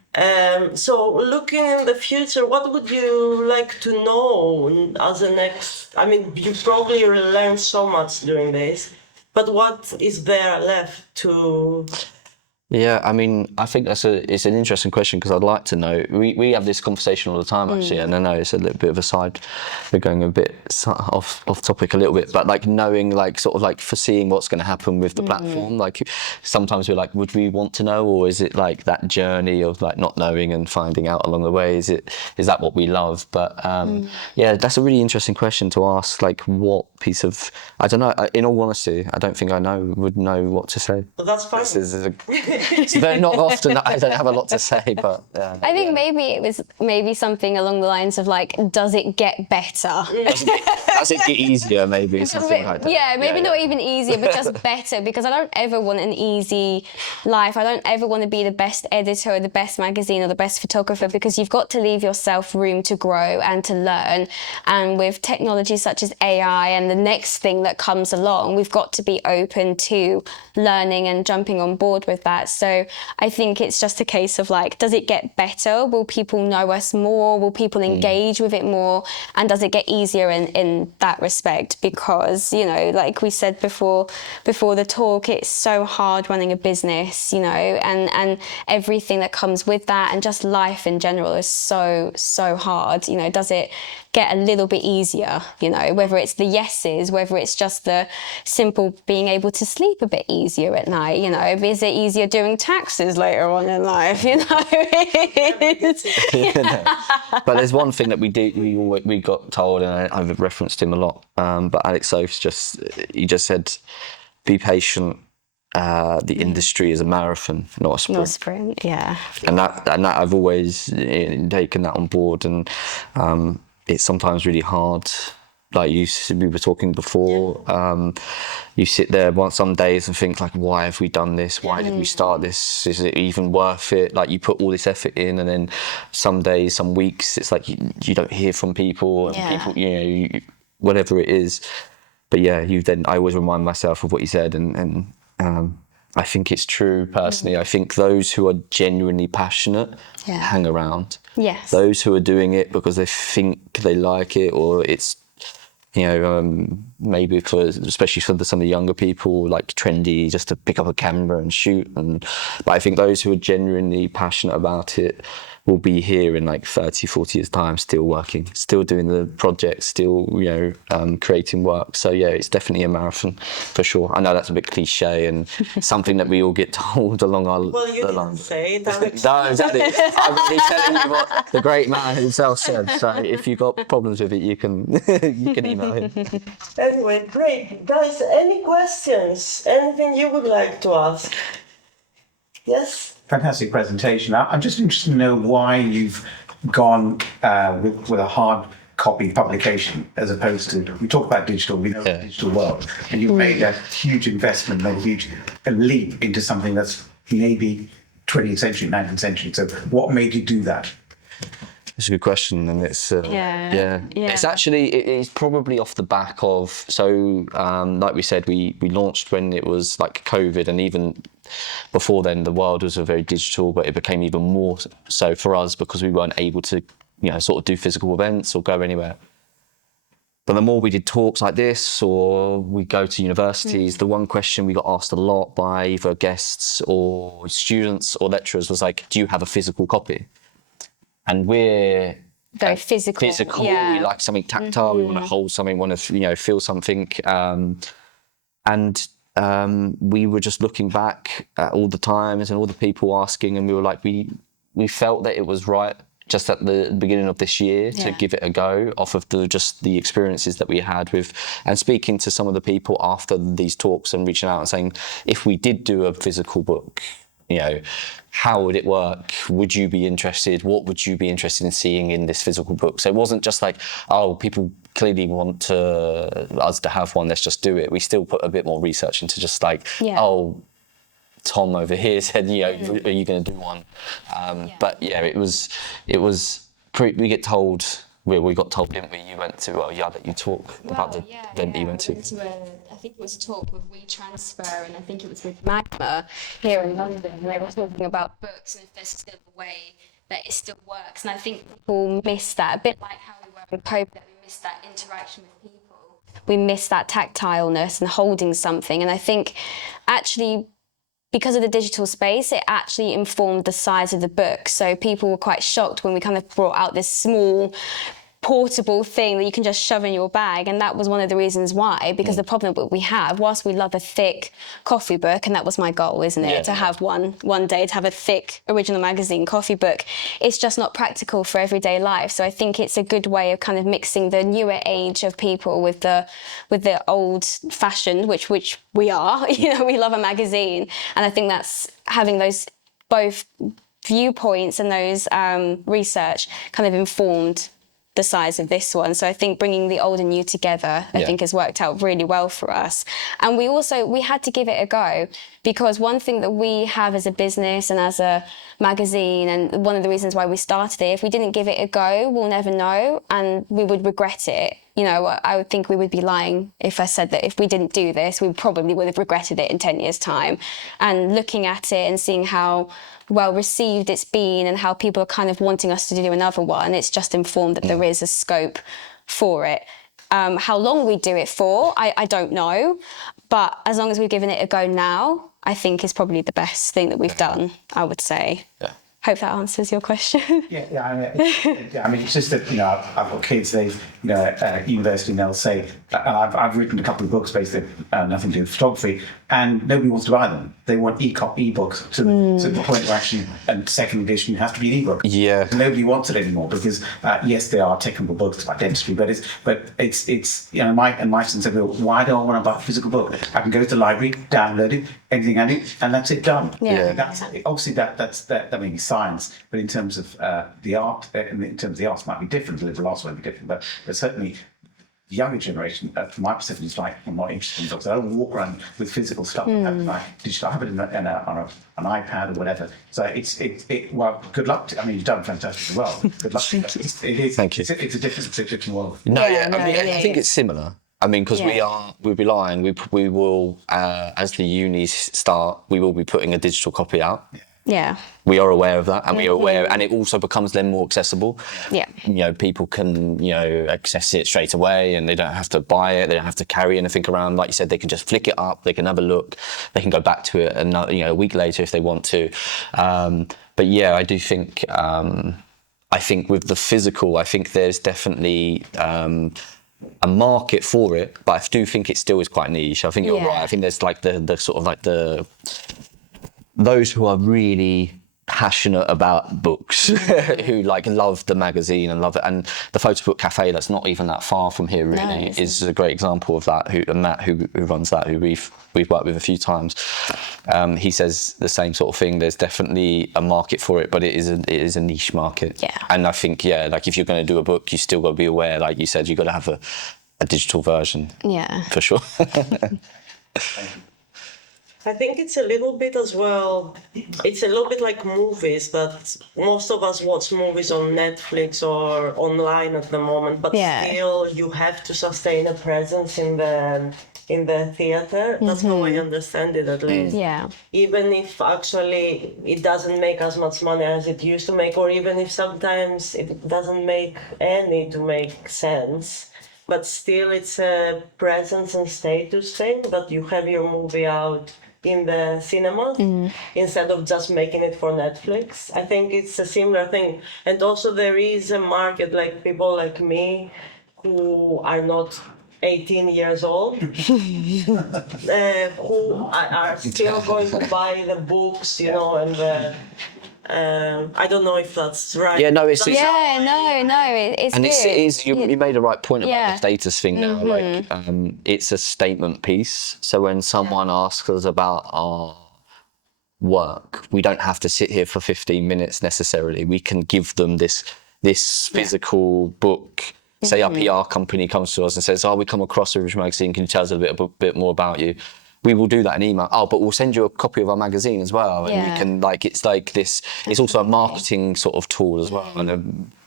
So looking in the future, what would you like to know as a next? I mean, you probably learned so much during this, but what is there left to? Yeah, I mean, I think it's an interesting question because I'd like to know. We have this conversation all the time, actually, and I know it's a little bit of a side. We're going a bit off topic a little bit, but like knowing, like sort of like foreseeing what's going to happen with the platform. Like sometimes we're like, would we want to know, or is it like that journey of like not knowing and finding out along the way? Is that what we love? But yeah, that's a really interesting question to ask. Like, what piece of, I don't know. In all honesty, I don't think I would know what to say. Well, that's fine. It's very not often I don't have a lot to say, but I think maybe it was something along the lines of like, does it get better? Does it get easier? Maybe something like that. Yeah, maybe not even easier, but just better. Because I don't ever want an easy life. I don't ever want to be the best editor or the best magazine or the best photographer, because you've got to leave yourself room to grow and to learn. And with technology such as AI and the next thing that comes along, we've got to be open to learning and jumping on board with that. So I think it's just a case of like, does it get better? Will people know us more? Will people engage with it more? And does it get easier in that respect? Because, you know, like we said before the talk, it's so hard running a business, you know, and everything that comes with that, and just life in general is so hard. You know, does it get a little bit easier, you know, whether it's the yeses, whether it's just the simple being able to sleep a bit easier at night, you know, is it easier doing taxes later on in life, you know? But there's one thing that we got told, and I've referenced him a lot, but Alex Soaps he just said, be patient. The industry is a marathon, not a sprint. Not a sprint, yeah. And that I've always taken that on board, and it's sometimes really hard. Like we were talking before, you sit there some days and think like, why have we done this? Why did we start this? Is it even worth it? Like you put all this effort in, and then some days, some weeks, it's like you don't hear from people, and people, you know, whatever it is. But yeah, I always remind myself of what you said, and I think it's true personally. I think those who are genuinely passionate hang around. Yes. Those who are doing it because they think they like it, or it's, you know, maybe especially for some of the younger people, like trendy, just to pick up a camera and shoot. But I think those who are genuinely passionate about it will be here in like 30, 40 years time, still working, still doing the project, still, you know, creating work. So yeah, it's definitely a marathon for sure. I know that's a bit cliche and something that we all get told along our Well, you line. didn't say it, Alex. No, exactly. I'm really telling you what the great man himself said. So if you've got problems with it, you can email him. Anyway, great. Guys, any questions? Anything you would like to ask? Yes? Fantastic presentation. I'm just interested to know why you've gone with a hard copy publication as opposed to, we talk about digital, we know the digital world, and you've made a huge investment, a huge leap into something that's maybe 20th century, 19th century. So what made you do that? It's a good question, and it's It's actually it's probably off the back of like we said, we launched when it was like COVID, and even before then the world was a very digital, but it became even more so for us because we weren't able to, you know, sort of do physical events or go anywhere. But the more we did talks like this, or we go to universities, the one question we got asked a lot by either guests or students or lecturers was like, do you have a physical copy? And we're very physical. Yeah. We like something tactile. We want to hold something, want to, you know, feel something. We were just looking back at all the times and all the people asking, and we were like, we felt that it was right just at the beginning of this year to give it a go off of the experiences that we had with, and speaking to some of the people after these talks and reaching out and saying, if we did do a physical book, you know, how would it work? Would you be interested? What would you be interested in seeing in this physical book? So it wasn't just like, oh, people clearly want us to have one, let's just do it. We still put a bit more research into just like, oh, Tom over here said, you know, are you going to do one? But yeah, we get told we got told, didn't we? You went to, I'll let you talk about the event that you went to. I think it was a talk with WeTransfer, and I think it was with Magma here in London, and they were talking about books and if there's still a way that it still works. And I think people miss that, a bit like how we were with Pope, that we missed that interaction with people. We miss that tactileness and holding something. And I think actually, because of the digital space, it actually informed the size of the book. So people were quite shocked when we kind of brought out this small, portable thing that you can just shove in your bag, and that was one of the reasons why, because the problem that we have, whilst we love a thick coffee book, and that was my goal, isn't it, to have one day, to have a thick original magazine coffee book, it's just not practical for everyday life. So I think it's a good way of kind of mixing the newer age of people with the old fashioned, which we are, you know, we love a magazine, and I think that's having those both viewpoints and those research kind of informed the size of this one. So I think bringing the old and new together, I think has worked out really well for us. And we had to give it a go, because one thing that we have as a business and as a magazine, and one of the reasons why we started it, if we didn't give it a go, we'll never know, and we would regret it. You know, I would think we would be lying if I said that if we didn't do this, we probably would have regretted it in 10 years' time. And looking at it and seeing how well received it's been and how people are kind of wanting us to do another one, it's just informed that there is a scope for it. How long we do it for, I don't know, but as long as we've given it a go now, I think is probably the best thing that we've done, I would say. Yeah. Hope that answers your question. I mean, it's just that, you know, I've got kids, they've, you know, at university, and they'll say, I've written a couple of books based on nothing to do with photography, and nobody wants to buy them. They want e-books to the point where actually, and second edition has to be an e-book. Yeah. Nobody wants it anymore because, yes, there are technical books like dentistry, but it's you know, my son said, well, why do I want to buy a physical book? I can go to the library, download it, anything I need, and that's it, done. Yeah. That's obviously that I mean, science, but in terms of the art, in terms of the arts might be different, the liberal arts might be different, but certainly the younger generation, from my perception, is like, I'm not interested in books. I don't walk around with physical stuff. I have like digital. I have it on an iPad or whatever. So well, good luck. I mean, you've done fantastic as well. Good luck. Thank you. It's a different world. I think it's similar. I mean, because we'll be lying. We will, as the unis start, we will be putting a digital copy out. Yeah. We are aware of that, and we are aware, and it also becomes then more accessible. Yeah. You know, people can, you know, access it straight away, and they don't have to buy it. They don't have to carry anything around. Like you said, they can just flick it up. They can have a look. They can go back to it, a week later if they want to. But yeah, I do think. I think with the physical, I think there's definitely. A market for it, but I do think it still is quite niche. I think you're right. I think there's like the sort of like those who are really passionate about books, who like love the magazine and love it. And the Photo Book Cafe, that's not even that far from here, really, is a great example of that. Matt, who runs that, who we've worked with a few times, he says the same sort of thing. There's definitely a market for it, but it is a niche market. Yeah. And I think, like if you're going to do a book, you still got to be aware, like you said, you've got to have a digital version. Yeah. For sure. I think it's a little bit as well, it's a little bit like movies, that most of us watch movies on Netflix or online at the moment, but still you have to sustain a presence in the theatre. That's how I understand it, at least. Yeah. Even if actually it doesn't make as much money as it used to make, or even if sometimes it doesn't make any to make sense, but still it's a presence and status thing that you have your movie out in the cinemas instead of just making it for Netflix. I think it's a similar thing. And also there is a market, like people like me who are not 18 years old, who are still going to buy the books, you know, and I don't know if that's right. Yeah, no, it's it's and good. it is. You made a right point about the status thing now. Like, it's a statement piece. So when someone asks us about our work, we don't have to sit here for 15 minutes necessarily. We can give them this physical book. Say our PR company comes to us and says, we come across Original Magazine, can you tell us a bit more about you? We will do that in email. But we'll send you a copy of our magazine as well. And we can, like, it's like this, it's also a marketing sort of tool as well. And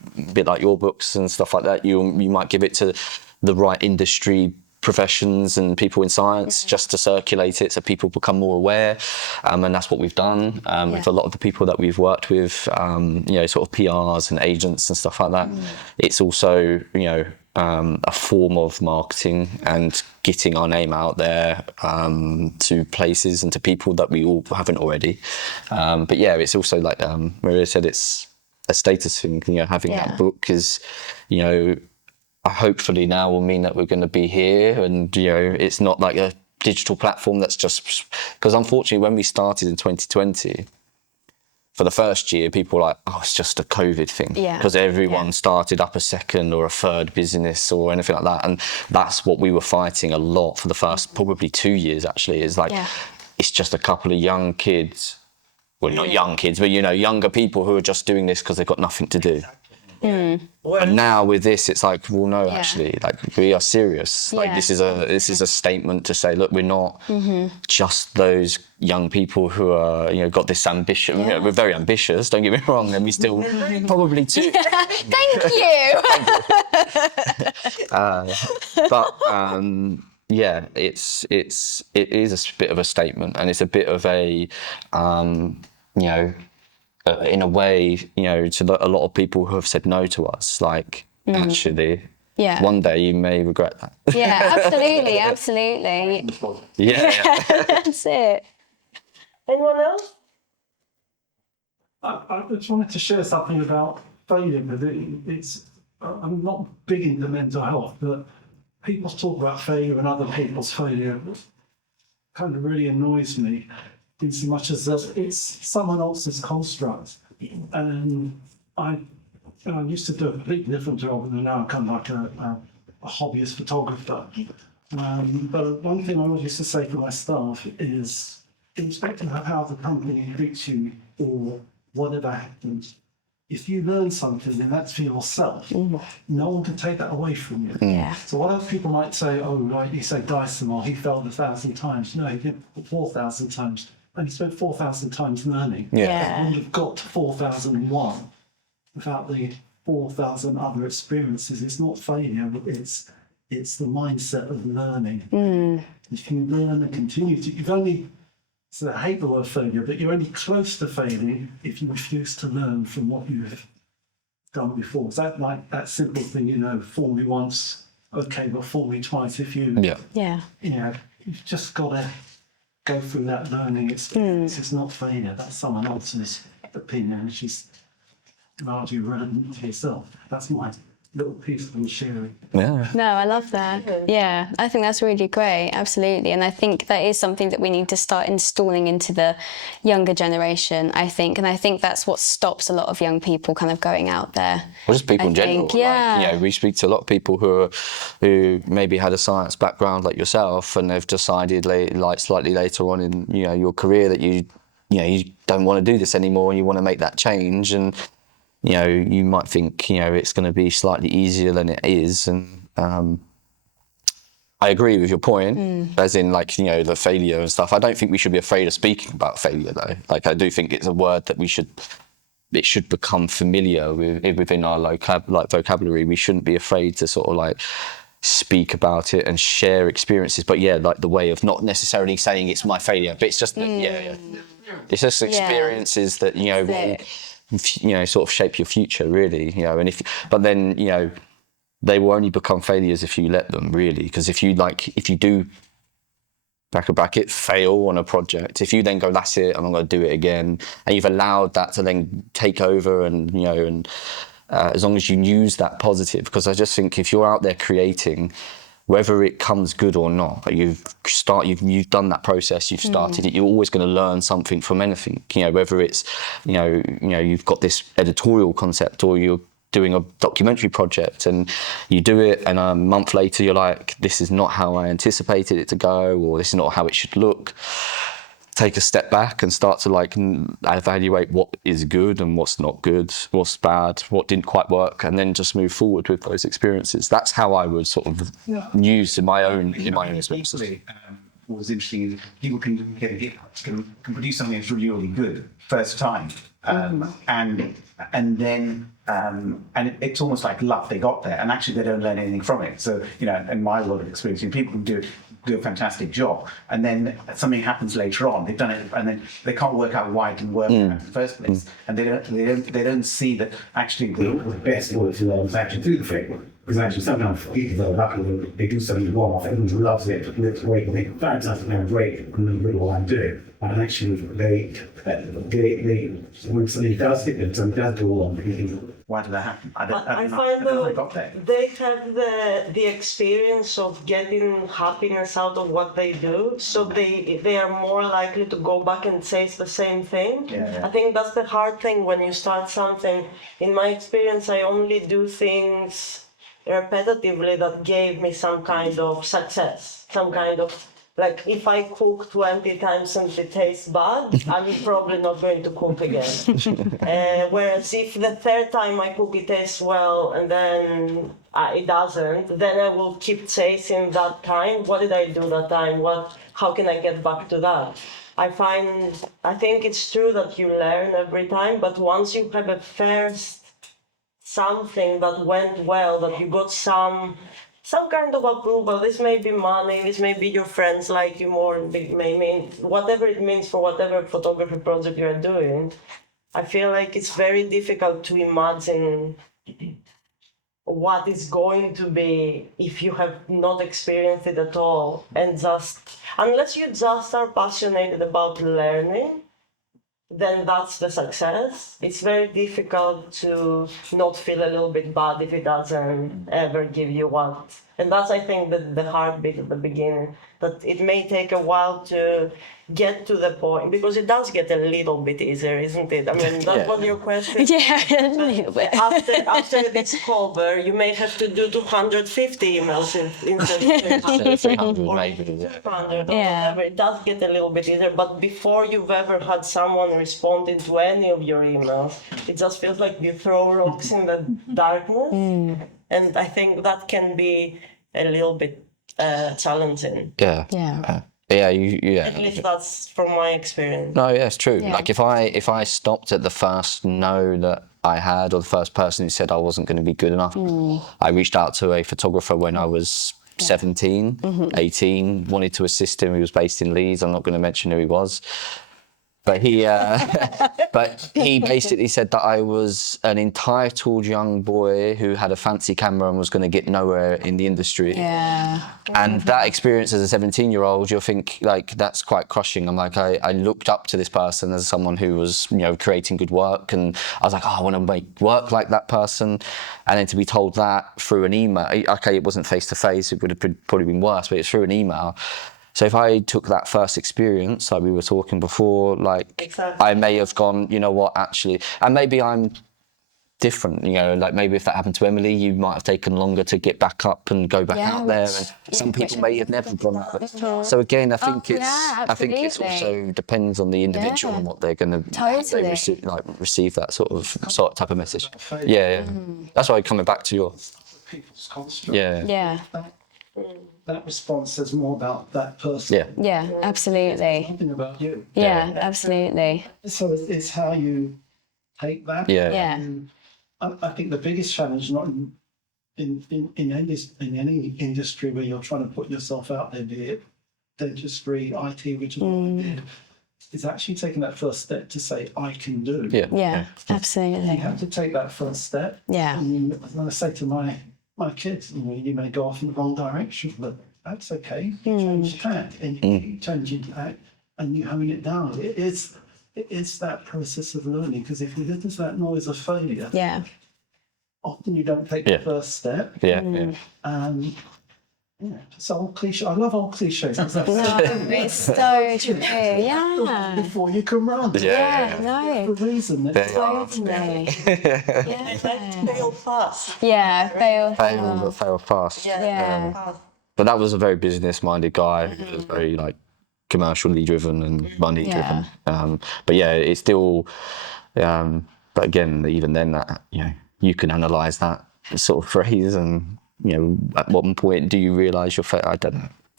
a bit like your books and stuff like that, you might give it to the right industry professions and people in science just to circulate it so people become more aware, and that's what we've done with a lot of the people that we've worked with, you know, sort of PRs and agents and stuff like that. It's also, you know, a form of marketing and getting our name out there to places and to people that we all haven't already. But yeah, it's also like Maria said, it's a status thing. You know, having that book is, you know, hopefully now will mean that we're going to be here, and you know, it's not like a digital platform that's just, because unfortunately when we started in 2020, for the first year people were like, oh, it's just a COVID thing, because everyone started up a second or a third business or anything like that, and that's what we were fighting a lot for the first probably 2 years actually, is like it's just a couple of young kids, well not young kids, but you know, younger people who are just doing this because they've got nothing to do. And now with this, it's like, well, no, actually, like we are serious. Like this is a statement to say, look, we're not just those young people who are, you know, got this ambition. You know, we're very ambitious. Don't get me wrong, and we still probably do. Thank you. But yeah, it is a bit of a statement, and it's a bit of a, you know. In a way, you know, to a lot of people who have said no to us, like, actually, one day you may regret that. Yeah, absolutely, absolutely. Yeah. That's it. Anyone else? I just wanted to share something about failure, because I'm not big into mental health, but people talk about failure and other people's failure. It kind of really annoys me, in so much as that it's someone else's construct. And I used to do a completely different job, and now I'm kind of like a hobbyist photographer. But one thing I always used to say to my staff is, irrespective of how the company treats you or whatever happens, if you learn something and that's for yourself, no one can take that away from you. So what else people might say, oh, like you say Dyson, well, he failed 1,000 times. No, he did 4,000 times. And he spent 4,000 times learning. He wouldn't have got to 4,001 without the 4,000 other experiences. It's not failure, it's the mindset of learning. If you learn and continue to, you've only, so I hate the word failure, but you're only close to failing if you refuse to learn from what you've done before. Is that like that simple thing, you know, fool me once, okay, but fool me twice. If you, you know, you've just got to go through that learning experience. It's not failure, that's someone else's opinion, which is largely relevant to yourself. That's my little piece I'm sharing. Yeah. No, I love that. Yeah, I think that's really great, absolutely. And I think that is something that we need to start installing into the younger generation, I think. And I think that's what stops a lot of young people kind of going out there. Well, just people in general. Think, like, you know, we speak to a lot of people who maybe had a science background like yourself, and they've decided like slightly later on in, you know, your career that you don't want to do this anymore, and you want to make that change. And you know, you might think, you know, it's going to be slightly easier than it is. And I agree with your point, as in, like, you know, the failure and stuff. I don't think we should be afraid of speaking about failure, though. Like, I do think it's a word that it should become familiar within our vocabulary. We shouldn't be afraid to sort of like speak about it and share experiences. But yeah, like the way of not necessarily saying it's my failure, but it's just that, it's just experiences that, you know, will, you know, sort of shape your future, really, you know. And but then, you know, they will only become failures if you let them, really, because if you do back a bracket fail on a project, if you then go, that's it, I'm not going to do it again, and you've allowed that to then take over, and you know, and as long as you use that positive, because I just think if you're out there creating, whether it comes good or not, you've done that process, you've started it, you're always going to learn something from anything, you know, whether it's, you know, you've got this editorial concept, or you're doing a documentary project and you do it, and a month later you're like, this is not how I anticipated it to go, or this is not how it should look. Take a step back and start to like evaluate what is good and what's not good, what's bad, what didn't quite work, and then just move forward with those experiences. That's how I would sort of use in my own experiences. was interesting is people can produce something that's really, really good first time, and then it's almost like luck. They got there, and actually they don't learn anything from it. So in my world of experience, people can do a fantastic job, and then something happens later on. They've done it, and then they can't work out why it didn't work out in the first place, and they don't see that actually the best way to learn is actually through the failure. Because actually sometimes people are lucky when they do something well, everyone loves it, and it's great, and they think fantastic, they're great, and they really what I'm doing. And actually they when something does hit them, something does go wrong. Why did that happen? I find though they have the experience of getting happiness out of what they do, so they are more likely to go back and chase the same thing. Yeah. I think that's the hard thing when you start something. In my experience, I only do things repetitively that gave me some kind of success, some kind of, like if I cook 20 times and it tastes bad, I'm probably not going to cook again. Whereas if the third time I cook it tastes well and then it doesn't, then I will keep chasing that time. What did I do that time? How can I get back to that? I think it's true that you learn every time, but once you have a first something that went well, that you got some kind of approval. This may be money, this may be your friends like you more, it may mean whatever it means for whatever photography project you're doing. I feel like it's very difficult to imagine what is going to be if you have not experienced it at all, and unless you just are passionate about learning, then that's the success. It's very difficult to not feel a little bit bad if it doesn't ever give you what. And that's, I think, the hard bit at the beginning, that it may take a while to get to the point, because it does get a little bit easier, isn't it? I mean, that's what your question is. Yeah, a little bit. After this cover, you may have to do 250 emails instead of 300 or maybe. 200 or Yeah. whatever. It does get a little bit easier, but before you've ever had someone responding to any of your emails, it just feels like you throw rocks in the darkness. And I think that can be a little bit challenging. Yeah. Yeah. Yeah. At least that's from my experience. No, yeah, it's true. Yeah. Like if I stopped at the first no that I had, or the first person who said I wasn't going to be good enough, I reached out to a photographer when I was 17, 18, wanted to assist him. He was based in Leeds. I'm not going to mention who he was. But he basically said that I was an entitled young boy who had a fancy camera and was going to get nowhere in the industry. Yeah. And that experience as a 17-year-old, you'll think like that's quite crushing. I'm like, I looked up to this person as someone who was, creating good work, and I was like, I want to make work like that person. And then to be told that through an email, okay, it wasn't face to face, it would have probably been worse, but it's through an email. So if I took that first experience, like we were talking before, Exactly. I may have gone, you know what, actually, and maybe I'm different, like maybe if that happened to Emily, you might have taken longer to get back up and go back out there, and some people may have never gone out there. So again, I think it's also depends on the individual and what they're going to receive that sort of type of message. Yeah. That's why coming back to your People's construct. yeah. That response says more about that person. Yeah, absolutely. Something about you. Yeah, absolutely. So it's how you take that. Yeah. And I think the biggest challenge, not in any industry where you're trying to put yourself out there, be it dentistry, IT, which is what I did, is actually taking that first step to say, I can do. Yeah, absolutely. You have to take that first step. Yeah. And when I say to my kids, you may go off in the wrong direction, but that's okay. You change tack, and you change tack, and you hone it down. It's that process of learning, because if you listen to that noise of failure, often you don't take the first step. It's old cliche. I love old cliches. No, it's so true. Yeah. Before you can run. No. The reason that Totally. Fail fast. Yeah, fail fast. Yeah. But that was a very business-minded guy. He was very commercially driven and money driven. But yeah, it's still. But again, even then, that you can analyse that sort of phrase, and at what point do you realise you're fair? I don't know.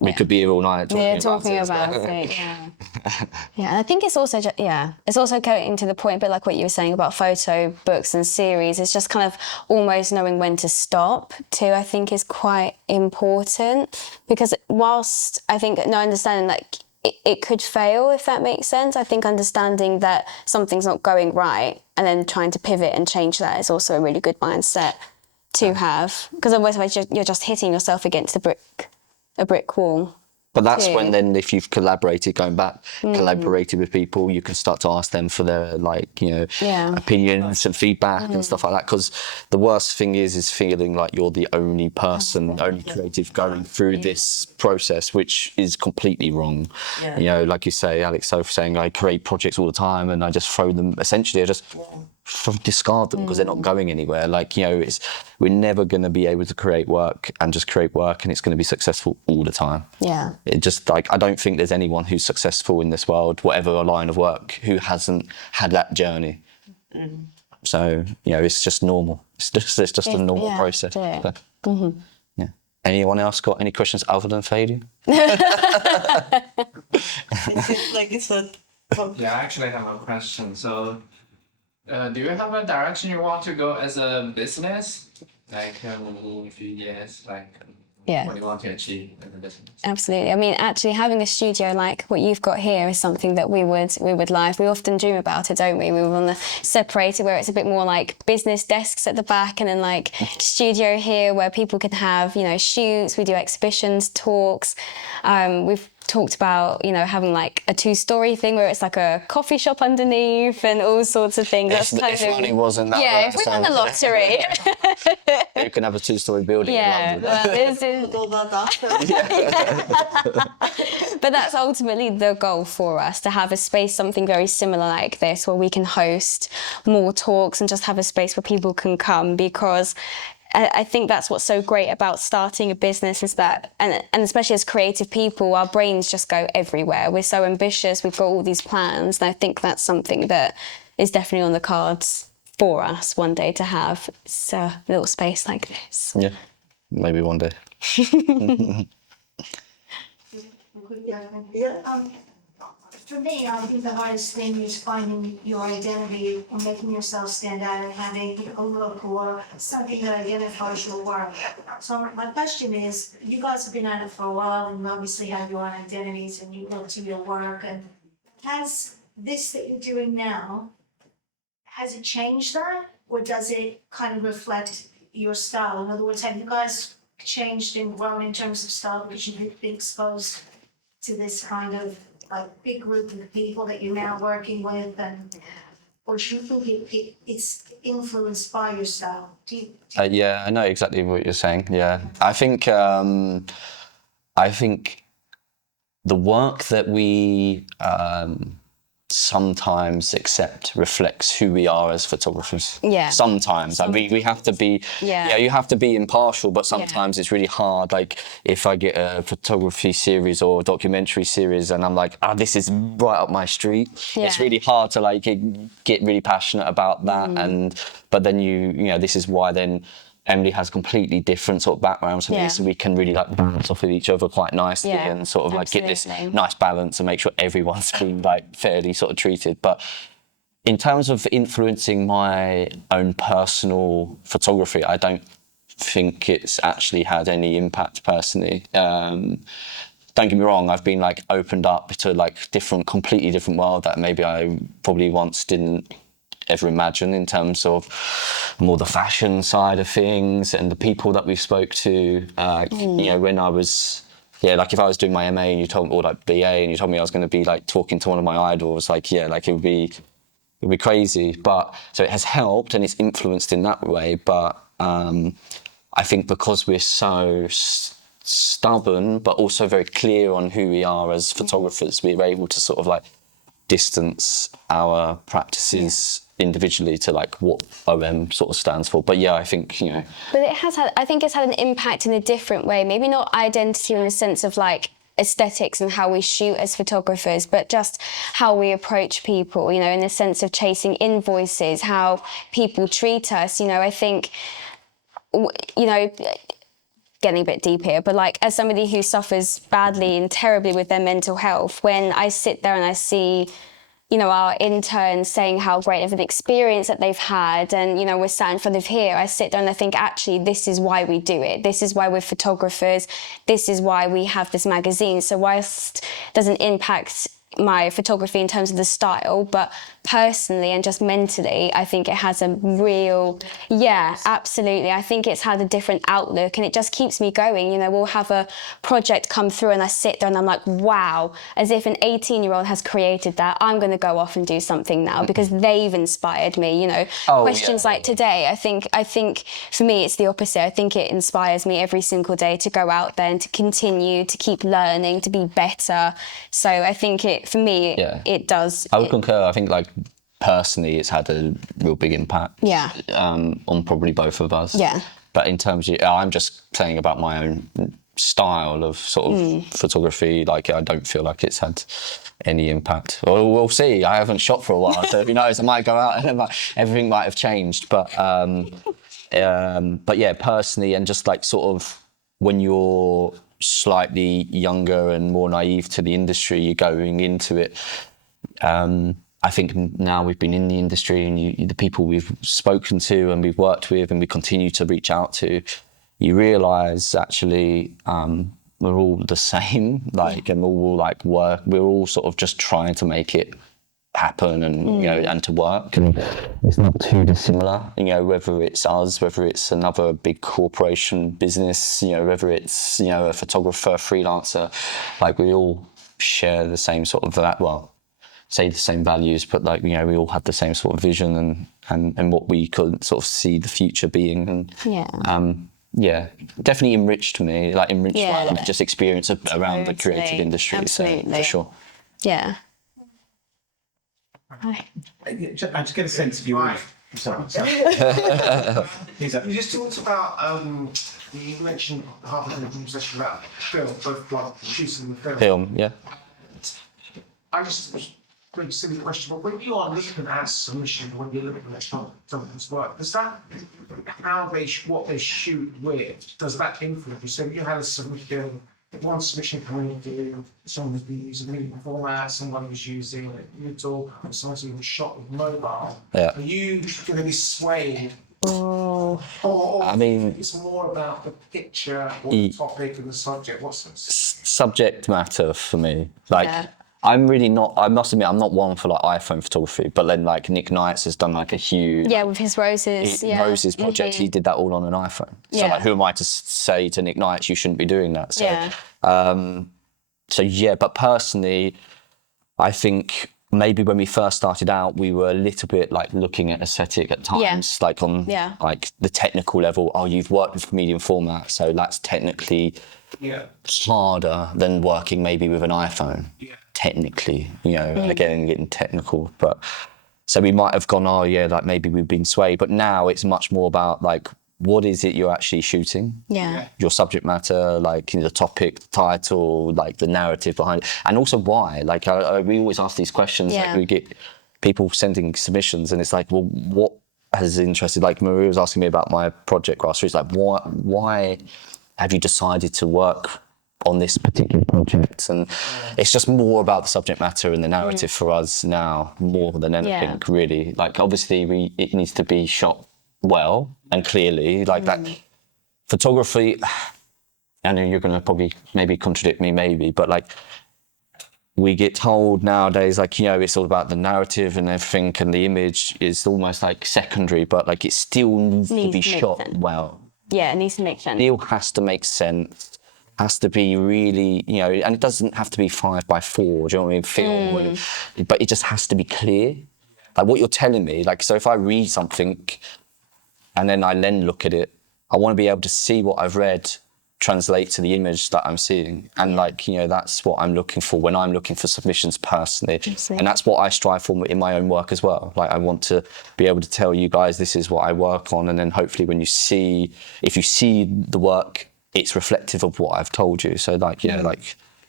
We could be here all night talking about it. Yeah. Yeah, and I think it's also it's also getting to the point, a bit like what you were saying about photo books and series. It's just kind of almost knowing when to stop too. I think is quite important, because whilst I think understanding like it could fail, if that makes sense. I think understanding that something's not going right and then trying to pivot and change that is also a really good mindset to have, because otherwise you're just hitting yourself against a brick wall. But that's when then, if you've collaborated with people, you can start to ask them for their opinions and feedback and stuff like that. Because the worst thing is feeling like you're the only person, only creative going through this process, which is completely wrong. Yeah. You know, like you say, Alex, so saying I create projects all the time and I just throw them. Essentially, I just discard them because they're not going anywhere. Like, you know, we're never going to be able to create work and just create work and it's going to be successful all the time. Yeah. It just like, I don't think there's anyone who's successful in this world, whatever line of work, who hasn't had that journey. So, you know, it's just normal. It's just a normal process. Yeah. So, yeah. Anyone else got any questions other than Fady? It seems like it's a... Yeah, I actually have a question. So, do you have a direction you want to go as a business? Like, in a few years, like, what do you want to achieve as a business? Absolutely. I mean, actually having a studio like what you've got here is something that we would like. We often dream about it, don't we? We want to separate it where it's a bit more like business desks at the back and then like studio here where people can have, you know, shoots, we do exhibitions, talks. We've talked about, you know, having like a 2-story thing where it's like a coffee shop underneath and all sorts of things. If money wasn't that yeah, if we won the lottery. You can have a 2-story building in London. But that's ultimately the goal for us, to have a space, something very similar like this, where we can host more talks and just have a space where people can come, because I think that's what's so great about starting a business is that, and especially as creative people, our brains just go everywhere. We're so ambitious, we've got all these plans, and I think that's something that is definitely on the cards for us one day, to have a little space like this. Yeah, maybe one day. For me, I think the hardest thing is finding your identity and making yourself stand out and having a look or something that identifies your work. So my question is, you guys have been at it for a while and obviously have your own identities and you look to your work. And has this that you're doing now, has it changed that? Or does it kind of reflect your style? In other words, have you guys changed and grown in terms of style because you've been exposed to this kind of like big group of people that you're now working with, and or do you think it's influenced by your style? Yeah, I know exactly what you're saying. Yeah, I think the work that we sometimes accept reflects who we are as photographers. Yeah. Sometimes. Like we have to be, you have to be impartial, but sometimes it's really hard. Like if I get a photography series or a documentary series and I'm like, this is right up my street. Yeah. It's really hard to like get really passionate about that. But then you know, this is why then Emily has completely different sort of backgrounds to me, so we can really like bounce off of each other quite nicely and sort of like get this nice balance and make sure everyone's being like fairly sort of treated. But in terms of influencing my own personal photography, I don't think it's actually had any impact personally. Don't get me wrong, I've been like opened up to like completely different world that maybe I probably once didn't ever imagine, in terms of more the fashion side of things and the people that we spoke to. You know, when I was, like if I was doing my MA and you told me, or like BA, and you told me I was going to be like talking to one of my idols, like like it would be crazy. But so it has helped and it's influenced in that way. But I think because we're so stubborn, but also very clear on who we are as photographers, we're able to sort of like distance our practices individually to like what OM sort of stands for. But yeah, I think, you know. But I think it's had an impact in a different way. Maybe not identity in the sense of like aesthetics and how we shoot as photographers, but just how we approach people, you know, in the sense of chasing invoices, how people treat us. You know, I think, you know, getting a bit deep here, but like as somebody who suffers badly and terribly with their mental health, when I sit there and I see, you know, our interns saying how great of an experience that they've had, and, you know, we're sat in front of here, I sit there and I think, actually, this is why we do it. This is why we're photographers. This is why we have this magazine. So whilst it doesn't impact my photography in terms of the style, but personally and just mentally, I think it has a real, yeah, absolutely. I think it's had a different outlook, and it just keeps me going. You know, we'll have a project come through and I sit there and I'm like, wow, as if an 18-year-old has created that. I'm going to go off and do something now because they've inspired me, you know. Questions like today, I think for me it's the opposite. I think it inspires me every single day to go out there and to continue to keep learning, to be better. So I think for me, it does. I would concur. I think, like, personally, it's had a real big impact. Yeah. On probably both of us. Yeah. But in terms of, I'm just saying about my own style of sort of photography. Like, I don't feel like it's had any impact. Well, we'll see. I haven't shot for a while, so who knows? I might go out and everything might have changed. But yeah, personally, and just like sort of when you're slightly younger and more naive to the industry, you're going into it. I think now we've been in the industry, and the people we've spoken to and we've worked with and we continue to reach out to, you realise actually we're all the same, like, and we're all sort of just trying to make it happen and you know, and to work, and it's not too dissimilar, you know, whether it's us, whether it's another big corporation business, you know, whether it's, you know, a photographer, freelancer, like we all share the same sort of that, well, say the same values, but like, you know, we all had the same sort of vision and what we could sort of see the future being, and definitely enriched me, like enriched my like, just experience around the creative industry. Absolutely. So for sure. Yeah. I just get a sense of your. Sorry. You just talked about, you mentioned half of the conversation about film, both like producing the film. Yeah. I just was a very silly question, but when you are looking at submission, when you're looking at something's work, does that, what they shoot with, does that influence you? So if you had a submission, one submission coming in, someone was using a medium format, someone was using a digital, someone's even shot with mobile. Yeah. Are you going to be swayed? Or I mean, it's more about the picture or the topic and the subject. What's the subject matter for me? Like, I'm really not, I must admit, I'm not one for like iPhone photography, but then like Nick Knights has done like a huge... Yeah, with his roses. Roses project, he did that all on an iPhone. So like, who am I to say to Nick Knights, you shouldn't be doing that? So, but personally, I think maybe when we first started out, we were a little bit like looking at aesthetic at times, like on like the technical level. Oh, you've worked with medium format, so that's technically harder than working maybe with an iPhone. Technically, you know, again, getting technical, but so we might have gone, oh yeah, like maybe we've been swayed, but now it's much more about like, what is it you're actually shooting? Your subject matter, like, you know, the topic, the title, like the narrative behind it, and also why. Like, we always ask these questions. Like, we get people sending submissions, and it's like, well, what has interested? Like Maria was asking me about my project Grassroots. Like, why have you decided to work on this particular project? And it's just more about the subject matter and the narrative for us now, more than anything, really. Like, obviously, it needs to be shot well and clearly, like that photography. I know you're going to probably maybe contradict me, but like, we get told nowadays, like, you know, it's all about the narrative and everything, and the image is almost like secondary, but like it still needs to be shot well. Yeah, it needs to make sense. Still has to make sense. Has to be really, you know, and it doesn't have to be 5x4, do you know what I mean, film, but it just has to be clear. Like what you're telling me, like, so if I read something and then I then look at it, I want to be able to see what I've read translate to the image that I'm seeing. And like, you know, that's what I'm looking for when I'm looking for submissions personally. And that's what I strive for in my own work as well. Like, I want to be able to tell you guys, this is what I work on. And then hopefully when you see, if you see the work, it's reflective of what I've told you. So like, like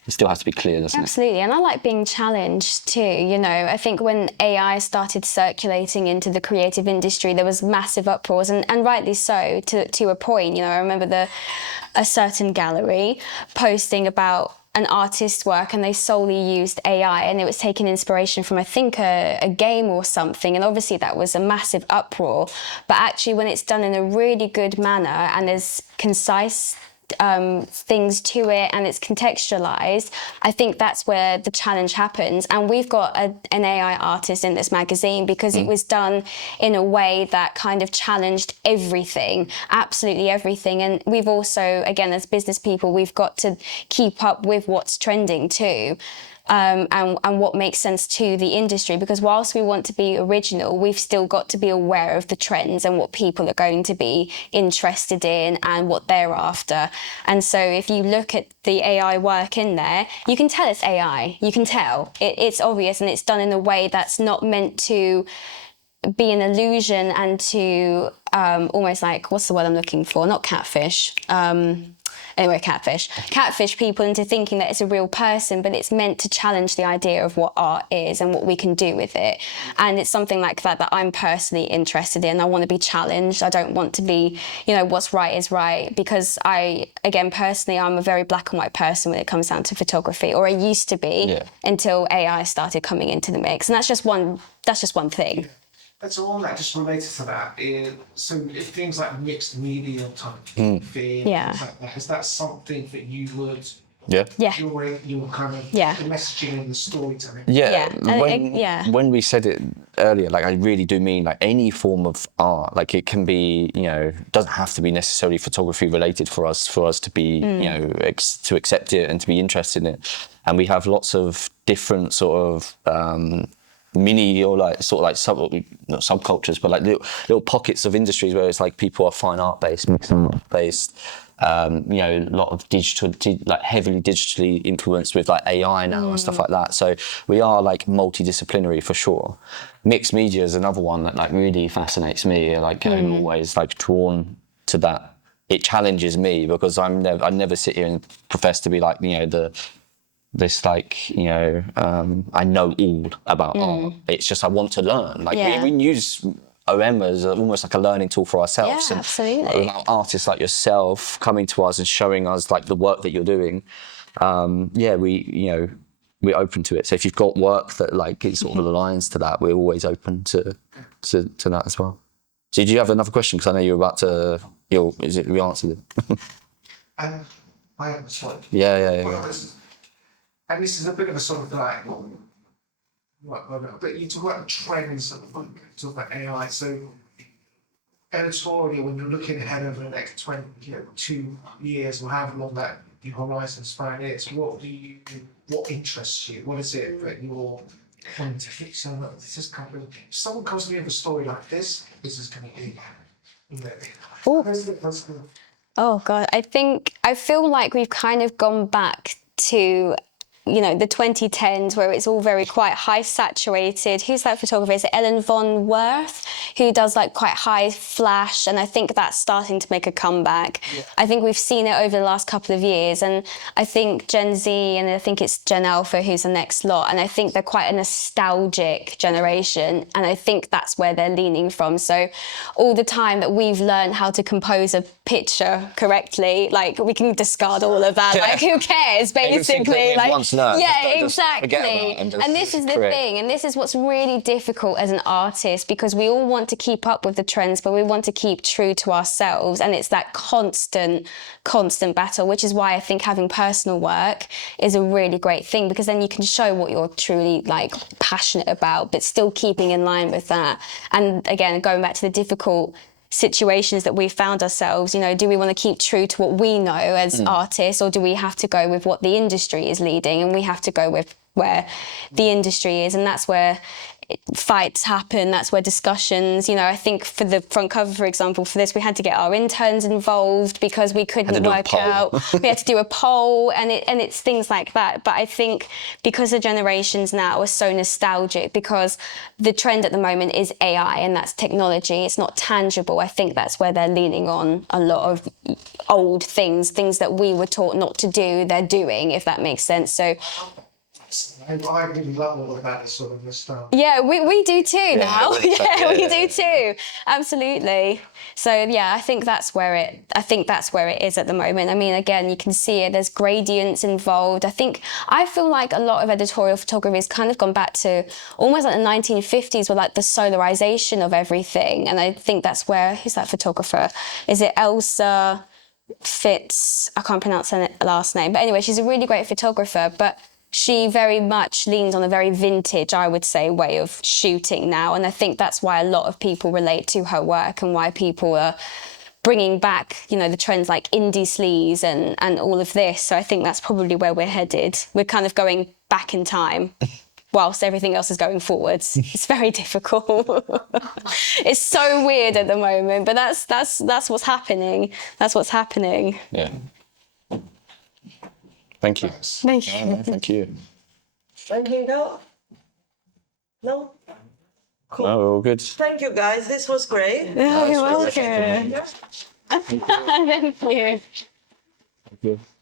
It still has to be clear, doesn't it? Absolutely, and I like being challenged too. You know, I think when AI started circulating into the creative industry, there was massive uproars, and rightly so, to a point. You know, I remember a certain gallery posting about an artist's work, and they solely used AI, and it was taking inspiration from, I think, a game or something, and obviously that was a massive uproar. But actually, when it's done in a really good manner and there's concise things to it and it's contextualized, I think that's where the challenge happens. And we've got an AI artist in this magazine because it was done in a way that kind of challenged everything, absolutely everything. And we've also, again, as business people, we've got to keep up with what's trending too. And what makes sense to the industry, because whilst we want to be original, we've still got to be aware of the trends and what people are going to be interested in and what they're after. And so if you look at the AI work in there, you can tell it's AI. You can tell. It's obvious, and it's done in a way that's not meant to be an illusion and to almost like, what's the word I'm looking for? Not catfish. Anyway, catfish people into thinking that it's a real person, but it's meant to challenge the idea of what art is and what we can do with it. And it's something like that I'm personally interested in. I want to be challenged. I don't want to be, you know, what's right is right, because personally, I'm a very black and white person when it comes down to photography, or I used to be until AI started coming into the mix. And that's just one thing. That's all that, just related to that. So if things like mixed media type thing, things like that, is that something that you would, Yeah. you're kind of the messaging and the storytelling? When we said it earlier, like I really do mean like any form of art. Like it can be, you know, doesn't have to be necessarily photography related for us to be, you know, to accept it and to be interested in it. And we have lots of different sort of mini or like sort of like not subcultures, but like little pockets of industries where it's like people are fine art based, mixed art based, you know, a lot of like heavily digitally influenced with like AI now and stuff like that. So we are like multidisciplinary for sure. Mixed media is another one that like really fascinates me. Like I'm always like drawn to that. It challenges me because I never sit here and profess to be like, you know, this like, you know, I know all about art. It's just I want to learn. Like we use OM as almost like a learning tool for ourselves. Yeah, and absolutely. Artists like yourself coming to us and showing us like the work that you're doing. We're open to it. So if you've got work that like it sort of aligns to that, we're always open to that as well. So do you have another question? Because I know you're about to. We answered it. I have a slide. Yeah. And this is a bit of a sort of like, but you talk about the trends, you talk about AI. So editorially, when you're looking ahead over the next 2 years or however long that your horizon span is, what interests you? What is it that you're wanting to hit? So this is kind of, if someone comes to me with a story like this is going to be. Oh God, I feel like we've kind of gone back to, you know, the 2010s where it's all very quite high saturated. Who's that photographer? Is it Ellen von Worth, who does like quite high flash? And I think that's starting to make a comeback. Yeah. I think we've seen it over the last couple of years, and I think Gen Z and I think it's Gen Alpha who's the next lot, and I think they're quite a nostalgic generation, and I think that's where they're leaning from. So all the time that we've learned how to compose a picture correctly, like we can discard all of that. Like who cares, basically? Like exactly. And this is the thing, and this is what's really difficult as an artist, because we all want to keep up with the trends, but we want to keep true to ourselves, and it's that constant battle, which is why I think having personal work is a really great thing, because then you can show what you're truly like passionate about, but still keeping in line with that. And again, going back to the difficult situations that we've found ourselves, you know, do we want to keep true to what we know as artists, or do we have to go with what the industry is leading, and we have to go with where the industry is? And that's where fights happen. That's where discussions, you know, I think for the front cover, for example, for this, we had to get our interns involved because we couldn't work out. We had to do a poll, and it's things like that. But I think because the generations now are so nostalgic, because the trend at the moment is AI, and that's technology, it's not tangible. I think that's where they're leaning on a lot of old things that we were taught not to do, they're doing, if that makes sense. So I really love all of that sort of stuff. yeah, we do too now. Yeah, We do too. Absolutely. So yeah, I think that's where it is at the moment. I mean, again, you can see it. There's gradients involved. I feel like a lot of editorial photography has kind of gone back to almost like the 1950s, with like the solarization of everything. And I think that's where, who's that photographer? Is it Elsa Fitz? I can't pronounce her last name, but anyway, she's a really great photographer. But she very much leans on a very vintage, I would say, way of shooting now. And I think that's why a lot of people relate to her work, and why people are bringing back, you know, the trends like indie sleaze and all of this. So I think that's probably where we're headed. We're kind of going back in time whilst everything else is going forwards. It's very difficult. It's so weird at the moment, but that's what's happening. That's what's happening. Yeah. Thank you. Thank you. No, thank you. Anything else? No? Cool. No, we're all good. Thank you, guys. This was great. You're welcome. Thank you. Thank you.